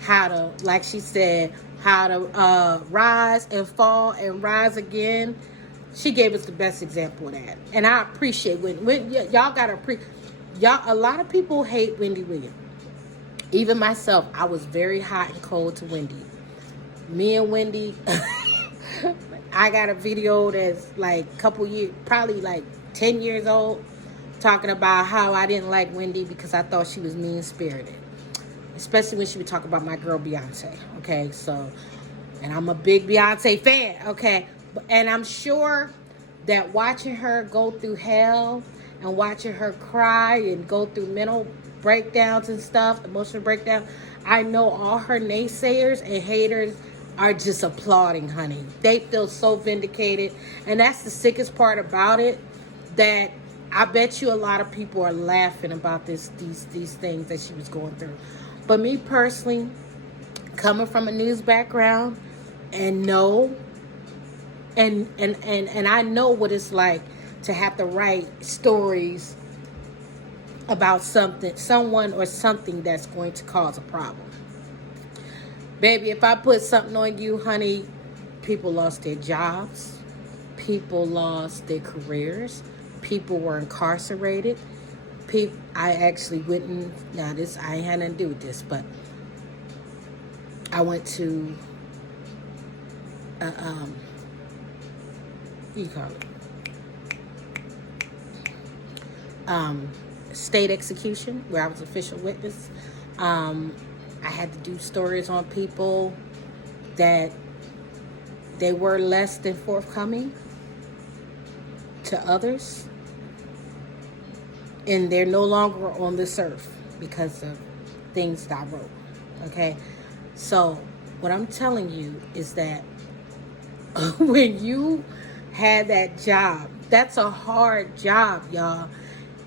how to, like she said, how to rise and fall and rise again. She gave us the best example of that. And I appreciate when y'all got to appreciate. A lot of people hate Wendy Williams. Even myself, I was very hot and cold to Wendy. Me and Wendy, I got a video that's like a couple years, probably like 10 years old, talking about how I didn't like Wendy because I thought she was mean-spirited. Especially when she would talk about my girl Beyonce, okay? So, and I'm a big Beyonce fan, okay? And I'm sure that watching her go through hell and watching her cry and go through mental breakdowns and stuff, emotional breakdown, I know all her naysayers and haters are just applauding, honey. They feel so vindicated. And that's the sickest part about it, that I bet you a lot of people are laughing about these things that she was going through. But me personally, coming from a news background, and I know what it's like to have to write stories about someone or something that's going to cause a problem. Baby, if I put something on you, honey, people lost their jobs, people lost their careers, people were incarcerated. I actually went I ain't had nothing to do with this, but I went to what do you call it? State execution, where I was official witness. I had to do stories on people that they were less than forthcoming to others, and they're no longer on this earth because of things that I wrote. Okay? So, what I'm telling you is that when you had that job, that's a hard job, y'all.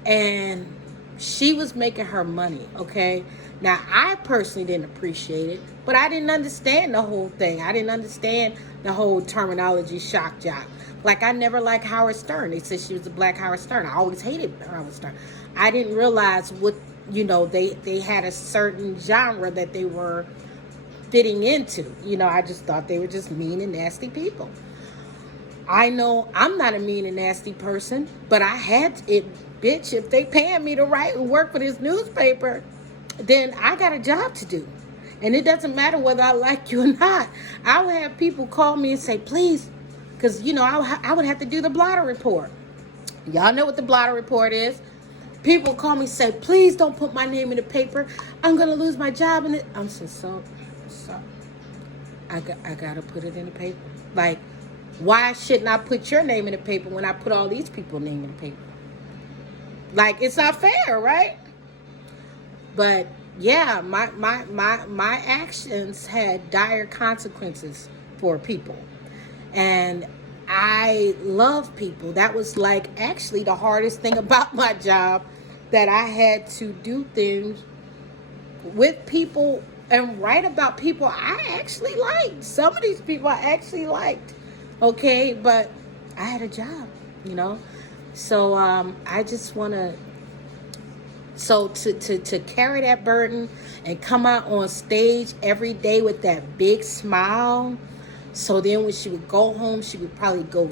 And she was making her money, okay? Now, I personally didn't appreciate it, but I didn't understand the whole thing. I didn't understand the whole terminology shock jock. Like, I never liked Howard Stern. They said she was a black Howard Stern. I always hated Howard Stern. I didn't realize what, they had a certain genre that they were fitting into. I just thought they were just mean and nasty people. I know I'm not a mean and nasty person, but I had it, bitch. If they paying me to write and work for this newspaper, then I got a job to do. And it doesn't matter whether I like you or not. I would have people call me and say, please, because, I would have to do the blotter report. Y'all know what the blotter report is. People call me and say, please don't put my name in the paper. I'm going to lose my job. And I'm so I got to put it in the paper. Like, why shouldn't I put your name in the paper when I put all these people's name in the paper? Like, it's not fair, right? But yeah, my actions had dire consequences for people. And I love people. That was like actually the hardest thing about my job, that I had to do things with people and write about people I actually liked. Some of these people I actually liked. Okay, but I had a job, So I just want to, to carry that burden and come out on stage every day with that big smile. So then when she would go home, she would probably go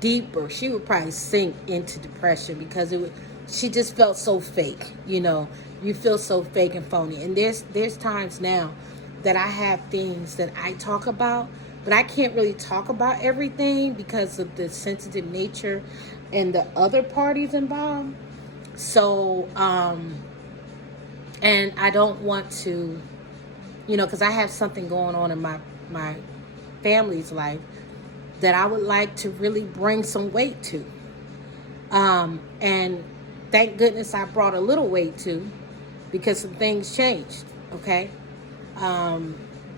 deeper. She would probably sink into depression because she just felt so fake, You feel so fake and phony. And there's times now that I have things that I talk about, but I can't really talk about everything because of the sensitive nature and the other parties involved. So, and I don't want to, because I have something going on in my family's life that I would like to really bring some weight to. And thank goodness I brought a little weight to, because some things changed, okay?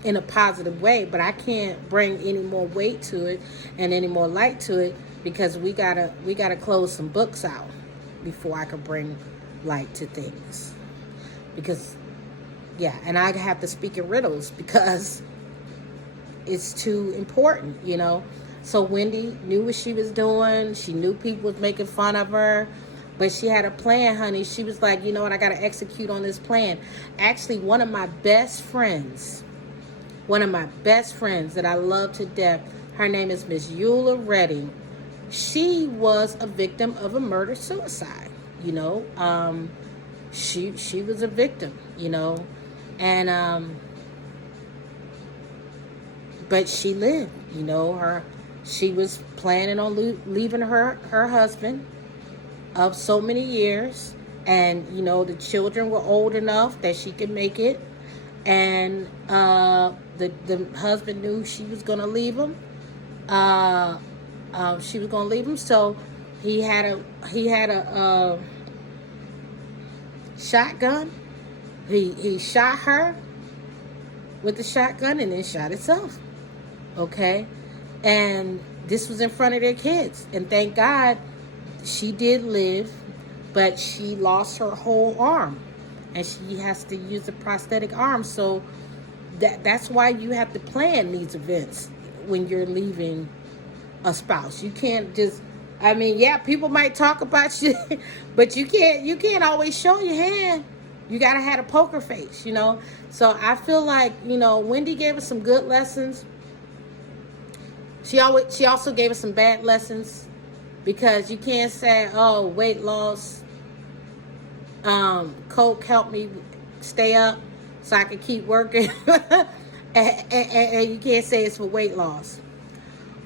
In a positive way, but I can't bring any more weight to it and any more light to it because we gotta close some books out before I can bring light to things. Because and I have to speak in riddles because it's too important, So Wendy knew what she was doing. She knew people was making fun of her, but she had a plan, honey. She was like, you know what, I gotta execute on this plan. Actually, one of my best friends that I love to death, her name is Miss Eula Redding. She was a victim of a murder-suicide, She was a victim, and but she lived, she was planning on leaving her husband of so many years, and the children were old enough that she could make it, and the husband knew she was gonna leave him. She was gonna leave him, so he had a shotgun. He shot her with the shotgun and then shot himself. Okay, and this was in front of their kids, and thank God she did live, but she lost her whole arm, and she has to use a prosthetic arm. So that's why you have to plan these events when you're leaving a spouse. You can't just, people might talk about you, but you can't always show your hand. You gotta have a poker face, So I feel like, Wendy gave us some good lessons. She also gave us some bad lessons, because you can't say, oh, weight loss, Coke helped me stay up so I could keep working. and you can't say it's for weight loss.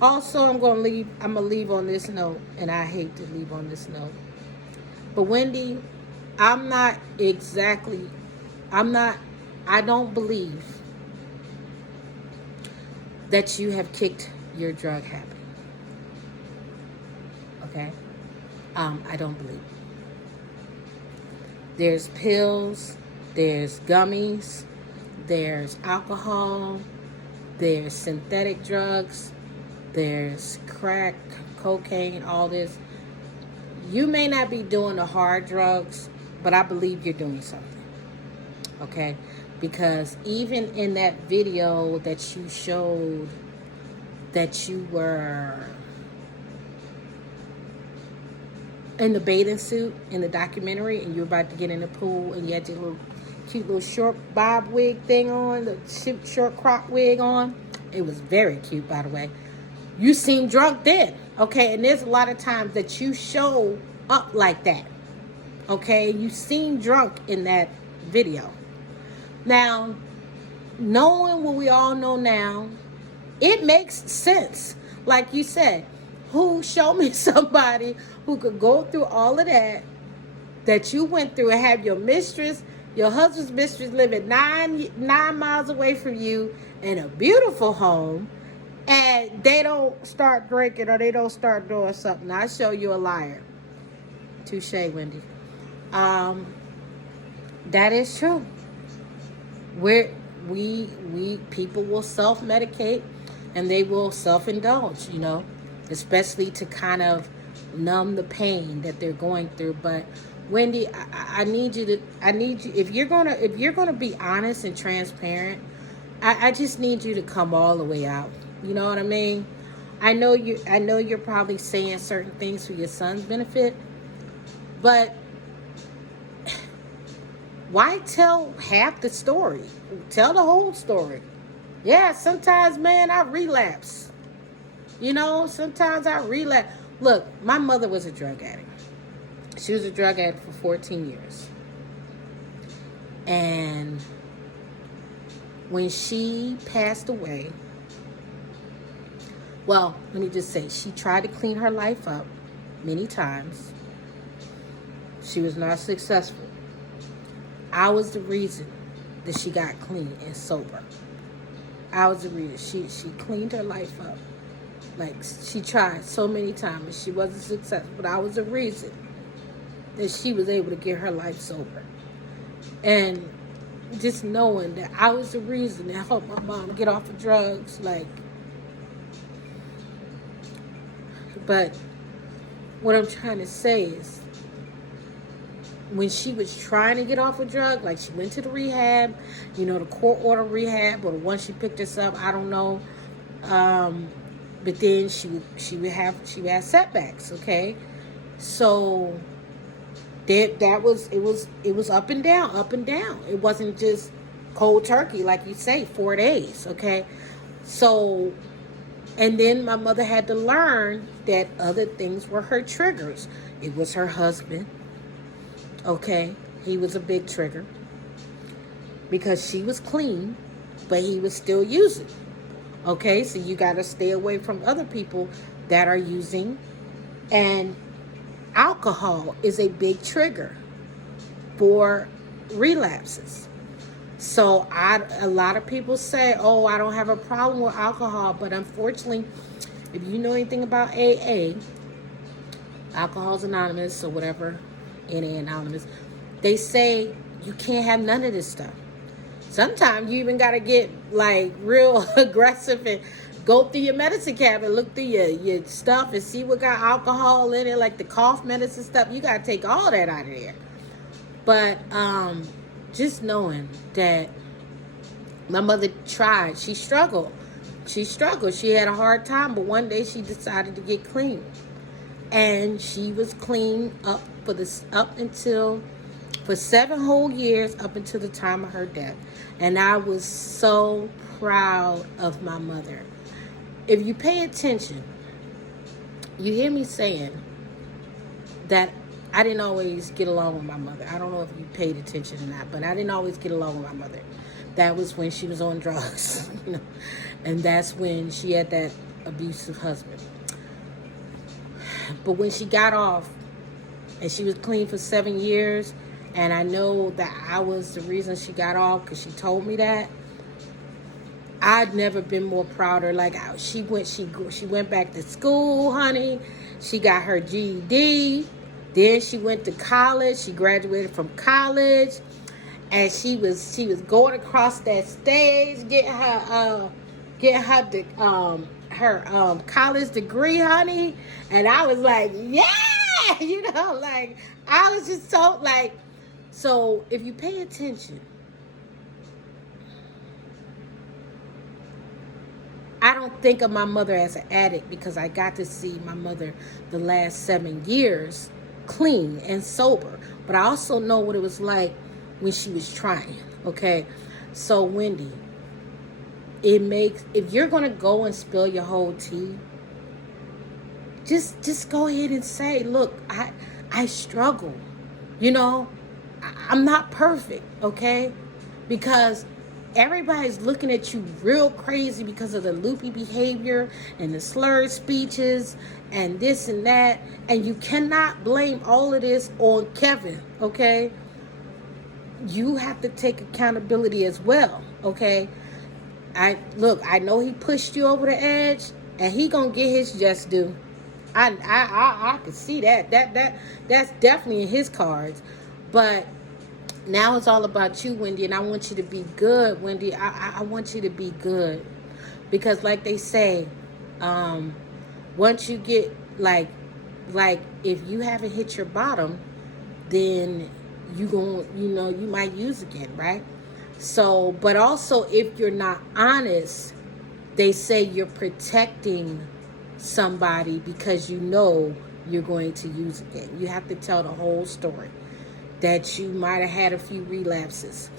Also, I'm gonna leave on this note, and I hate to leave on this note, but Wendy, I don't believe that you have kicked your drug habit. Okay? I don't believe. There's pills, There's gummies, there's alcohol, there's synthetic drugs, there's crack, cocaine, all this. You may not be doing the hard drugs, but I believe you're doing something. Okay? Because even in that video that you showed that you were in the bathing suit in the documentary and you were about to get in the pool and you had your little cute little short bob wig thing on, the short crop wig on. It was very cute, by the way. You seemed drunk then, okay? And there's a lot of times that you show up like that, okay? You seem drunk in that video. Now, knowing what we all know now, it makes sense. Like you said, show me somebody who could go through all of that you went through and have your mistress, your husband's mistress living 9 miles away from you in a beautiful home, and they don't start drinking or they don't start doing something. I'll show you a liar. Touche, Wendy. That is true. We people will self-medicate and they will self-indulge, especially to kind of numb the pain that they're going through. But Wendy, I need you, if you're gonna be honest and transparent, I just need you to come all the way out. You know what I mean? I know you're probably saying certain things for your son's benefit, but why tell half the story? Tell the whole story. Yeah, sometimes, man, I relapse. Sometimes I relapse. Look, my mother was a drug addict. She was a drug addict for 14 years. And when she passed away, well, let me just say, she tried to clean her life up many times. She was not successful. I was the reason that she got clean and sober. I was the reason. She cleaned her life up. Like, she tried so many times and she wasn't successful. But I was the reason that she was able to get her life sober. And just knowing that I was the reason that helped my mom get off of drugs, but what I'm trying to say is, when she was trying to get off a drug, like she went to the rehab, the court order rehab, or the one she picked herself, I don't know. But then she would have setbacks, okay? So it was up and down, up and down. It wasn't just cold turkey, like you say, 4 days, okay? So, and then my mother had to learn that other things were her triggers. It was her husband. Okay, he was a big trigger because she was clean, but he was still using. Okay, so you got to stay away from other people that are using. And alcohol is a big trigger for relapses. So a lot of people say, oh, I don't have a problem with alcohol. But unfortunately, if you know anything about AA, Alcohol's Anonymous or whatever, NA Anonymous, they say you can't have none of this stuff. Sometimes you even got to get real aggressive and go through your medicine cabinet, look through your stuff and see what got alcohol in it, like the cough medicine stuff. You got to take all that out of there. But just knowing that my mother tried, she struggled. She had a hard time, but one day she decided to get clean. And she was clean for 7 whole years, up until the time of her death. And I was so proud of my mother. If you pay attention, you hear me saying that I didn't always get along with my mother. I don't know if you paid attention or not, but I didn't always get along with my mother. That was when she was on drugs, and that's when she had that abusive husband. But when she got off, and she was clean for 7 years, and I know that I was the reason she got off because she told me that, I'd never been more prouder. She went back to school, honey. She got her GED. Then she went to college. She graduated from college. and she was going across that stage, her college degree, honey. And I was like, yeah, like I was just so like, so if you pay attention, I don't think of my mother as an addict because I got to see my mother the last 7 years clean and sober. But I also know what it was like when she was trying. Okay. So Wendy, if you're gonna go and spill your whole tea, just go ahead and say, look, I struggle. I'm not perfect, okay? Because everybody's looking at you real crazy because of the loopy behavior and the slurred speeches and this and that. And you cannot blame all of this on Kevin, okay? You have to take accountability as well, okay? I know he pushed you over the edge, and he gonna get his just due. I can see that. That's definitely in his cards. But now it's all about you, Wendy, and I want you to be good, Wendy. I want you to be good. Because like they say, once you get like if you haven't hit your bottom, then you might use again, right? So, but also if you're not honest, they say you're protecting somebody because you're going to use again. You have to tell the whole story, that you might have had a few relapses.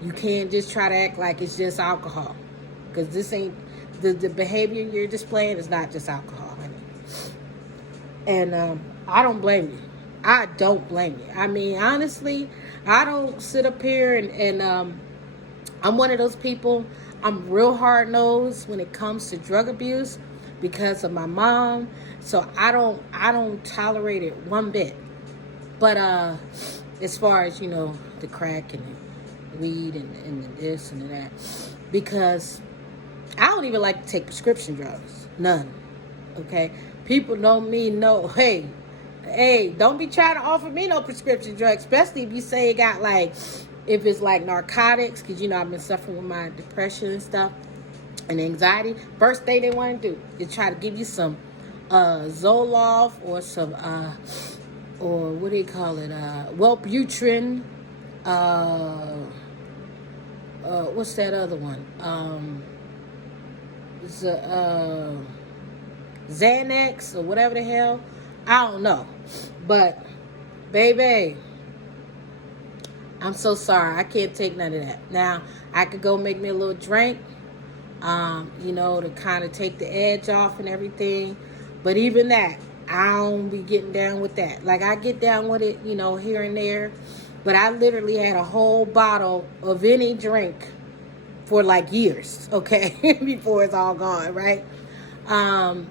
You can't just try to act like it's just alcohol, because this ain't the behavior you're displaying is not just alcohol, honey. And I don't blame you. I don't blame you. I mean, honestly, I don't sit up here and I'm one of those people. I'm real hard nosed when it comes to drug abuse because of my mom. So I don't tolerate it one bit. But as far as the crack and the weed and the this and the that, because I don't even like to take prescription drugs. None. Okay? People know me, know, hey, don't be trying to offer me no prescription drugs, especially if you say it got if it's like narcotics, because I've been suffering with my depression and stuff and anxiety. First thing they want to do is try to give you some Zoloft or some or what do you call it, Wellbutrin, what's that other one, Xanax or whatever the hell, I don't know. But baby, I'm so sorry, I can't take none of that. Now I could go make me a little drink, to kind of take the edge off and everything, but even that, I don't be getting down with that. Like, I get down with it, here and there, but I literally had a whole bottle of any drink for years, okay, before it's all gone, right? And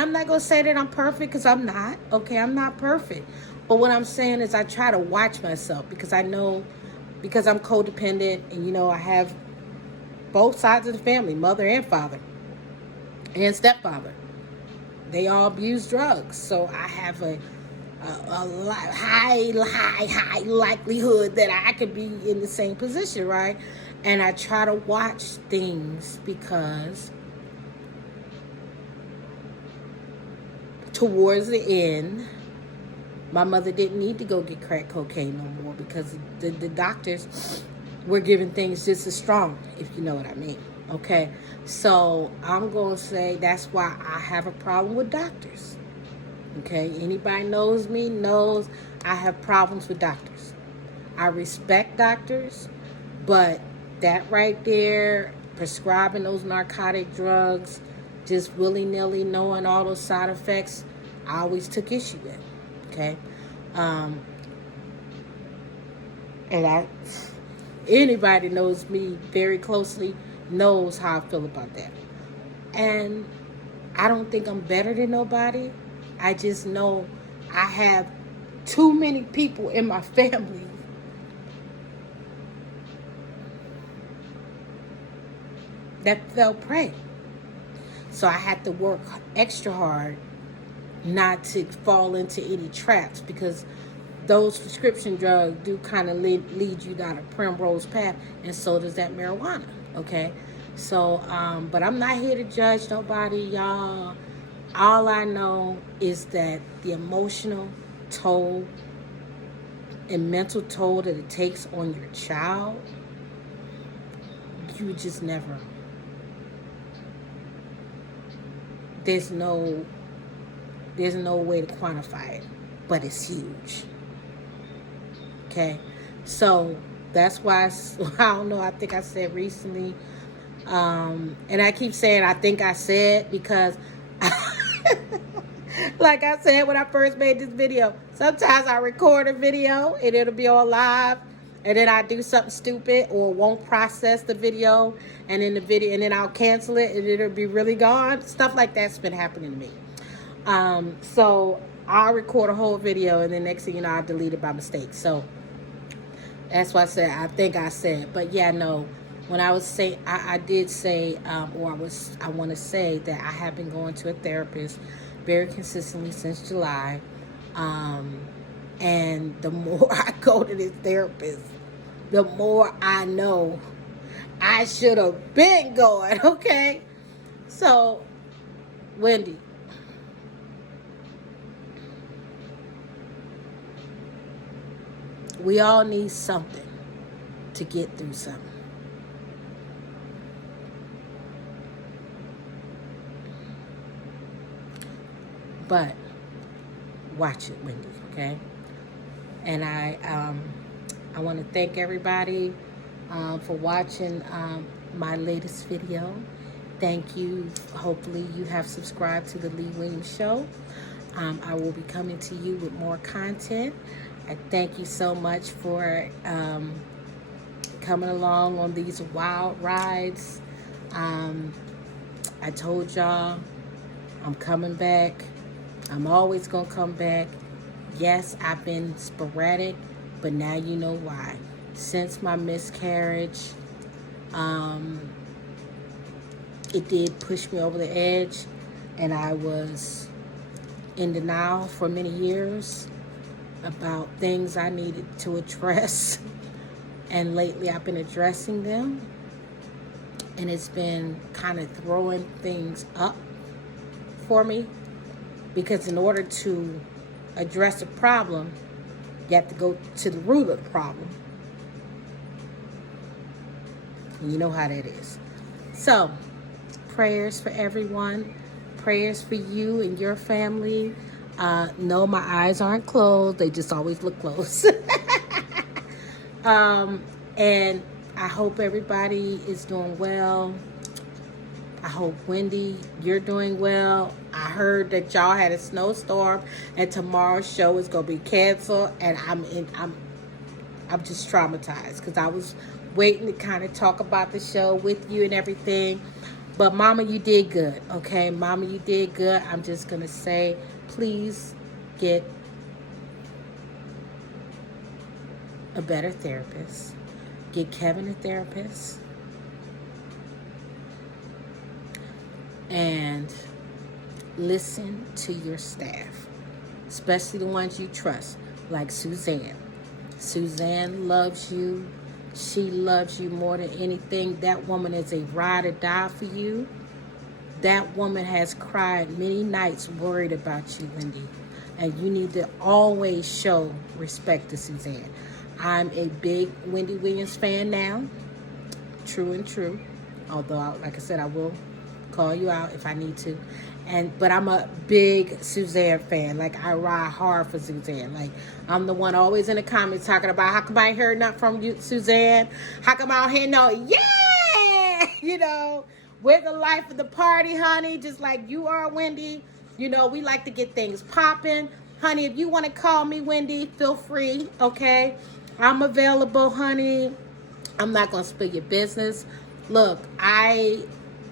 I'm not going to say that I'm perfect, because I'm not, okay? I'm not perfect. But what I'm saying is I try to watch myself, because I know, because I'm codependent, and, I have both sides of the family, mother and father, and stepfather. They all abuse drugs. So I have a high likelihood that I could be in the same position, right? And I try to watch things, because towards the end, my mother didn't need to go get crack cocaine no more, because the doctors were giving things just as strong, if you know what I mean. Okay, so I'm going to say that's why I have a problem with doctors. Okay, anybody knows me knows I have problems with doctors. I respect doctors, but that right there, prescribing those narcotic drugs, just willy-nilly, knowing all those side effects, I always took issue with. Okay, and anybody knows me very closely knows how I feel about that. And I don't think I'm better than nobody. I just know I have too many people in my family that fell prey. So I had to work extra hard not to fall into any traps, because those prescription drugs do kind of lead you down a primrose path, and so does that marijuana. Okay, so but I'm not here to judge nobody, y'all. All I know is that the emotional toll and mental toll that it takes on your child, you just never. There's no way to quantify it, but it's huge. Okay, so that's why I don't know. I think I said recently, and I keep saying I think I said because, like I said when I first made this video, sometimes I record a video and it'll be all live, and then I do something stupid or won't process the video, and then I'll cancel it and it'll be really gone. Stuff like that's been happening to me. So I'll record a whole video and then next thing you know, I'll delete it by mistake. So that's why I said I think I said. But yeah, no. When I was saying, I did say, I want to say that I have been going to a therapist very consistently since July. And the more I go to this therapist, the more I know I should have been going. Okay, so Wendy, we all need something to get through something. But watch it, Wendy, okay? And I want to thank everybody for watching my latest video. Thank you. Hopefully you have subscribed to the Lee Williams Show. I will be coming to you with more content. I thank you so much for coming along on these wild rides. I told y'all I'm coming back. I'm always going to come back. Yes, I've been sporadic, but now you know why. Since my miscarriage, it did push me over the edge, and I was in denial for many years about things I needed to address. And lately I've been addressing them, and it's been kind of throwing things up for me, because in order to address a problem, you have to go to the root of the problem. And you know how that is. So, prayers for everyone. Prayers for you and your family. No, my eyes aren't closed. They just always look closed. And I hope everybody is doing well. I hope, Wendy, you're doing well. I heard that y'all had a snowstorm and tomorrow's show is going to be canceled, and I'm just traumatized because I was waiting to kind of talk about the show with you and everything. But Mama, you did good, okay? Mama, you did good. I'm just going to say, please get a better therapist. Get Kevin a therapist. And listen to your staff, especially the ones you trust, like Suzanne. Suzanne loves you. She loves you more than anything. That woman is a ride or die for you. That woman has cried many nights worried about you, Wendy. And you need to always show respect to Suzanne. I'm a big Wendy Williams fan now. True and true. Although, like I said, I will call you out if I need to. But I'm a big Suzanne fan. Like, I ride hard for Suzanne. Like, I'm the one always in the comments talking about, how come I ain't heard nothing from you, Suzanne? How come I don't hear no, yeah! You know, we're the life of the party, honey, just like you are, Wendy. You know, we like to get things popping. Honey, if you want to call me, Wendy, feel free, okay? I'm available, honey. I'm not going to spill your business. Look, I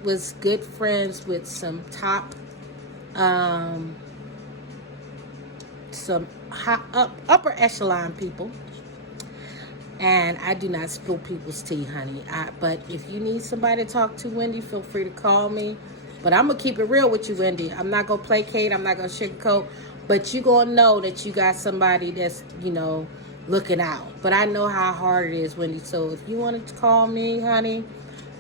was good friends with some top, upper echelon people, and I do not spill people's tea, honey. But if you need somebody to talk to, Wendy, feel free to call me. But I'm gonna keep it real with you, Wendy. I'm not gonna placate. I'm not gonna sugarcoat. But you gonna know that you got somebody that's, looking out. But I know how hard it is, Wendy. So if you wanted to call me, honey,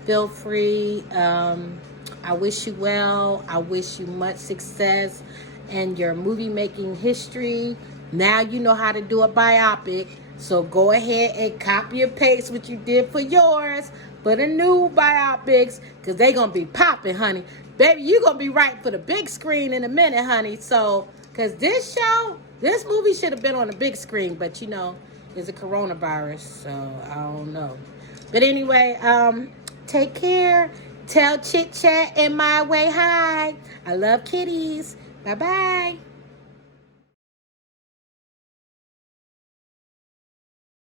feel free. I wish you well. I wish you much success in your movie making history. Now you know how to do a biopic. So go ahead and copy and paste what you did for yours for the new biopics, because they going to be popping, honey. Baby, you going to be right for the big screen in a minute, honey. So, because this movie should have been on the big screen, but it's a coronavirus, so I don't know. But anyway, take care. Tell Chit Chat and My Way hi. I love kitties. Bye-bye.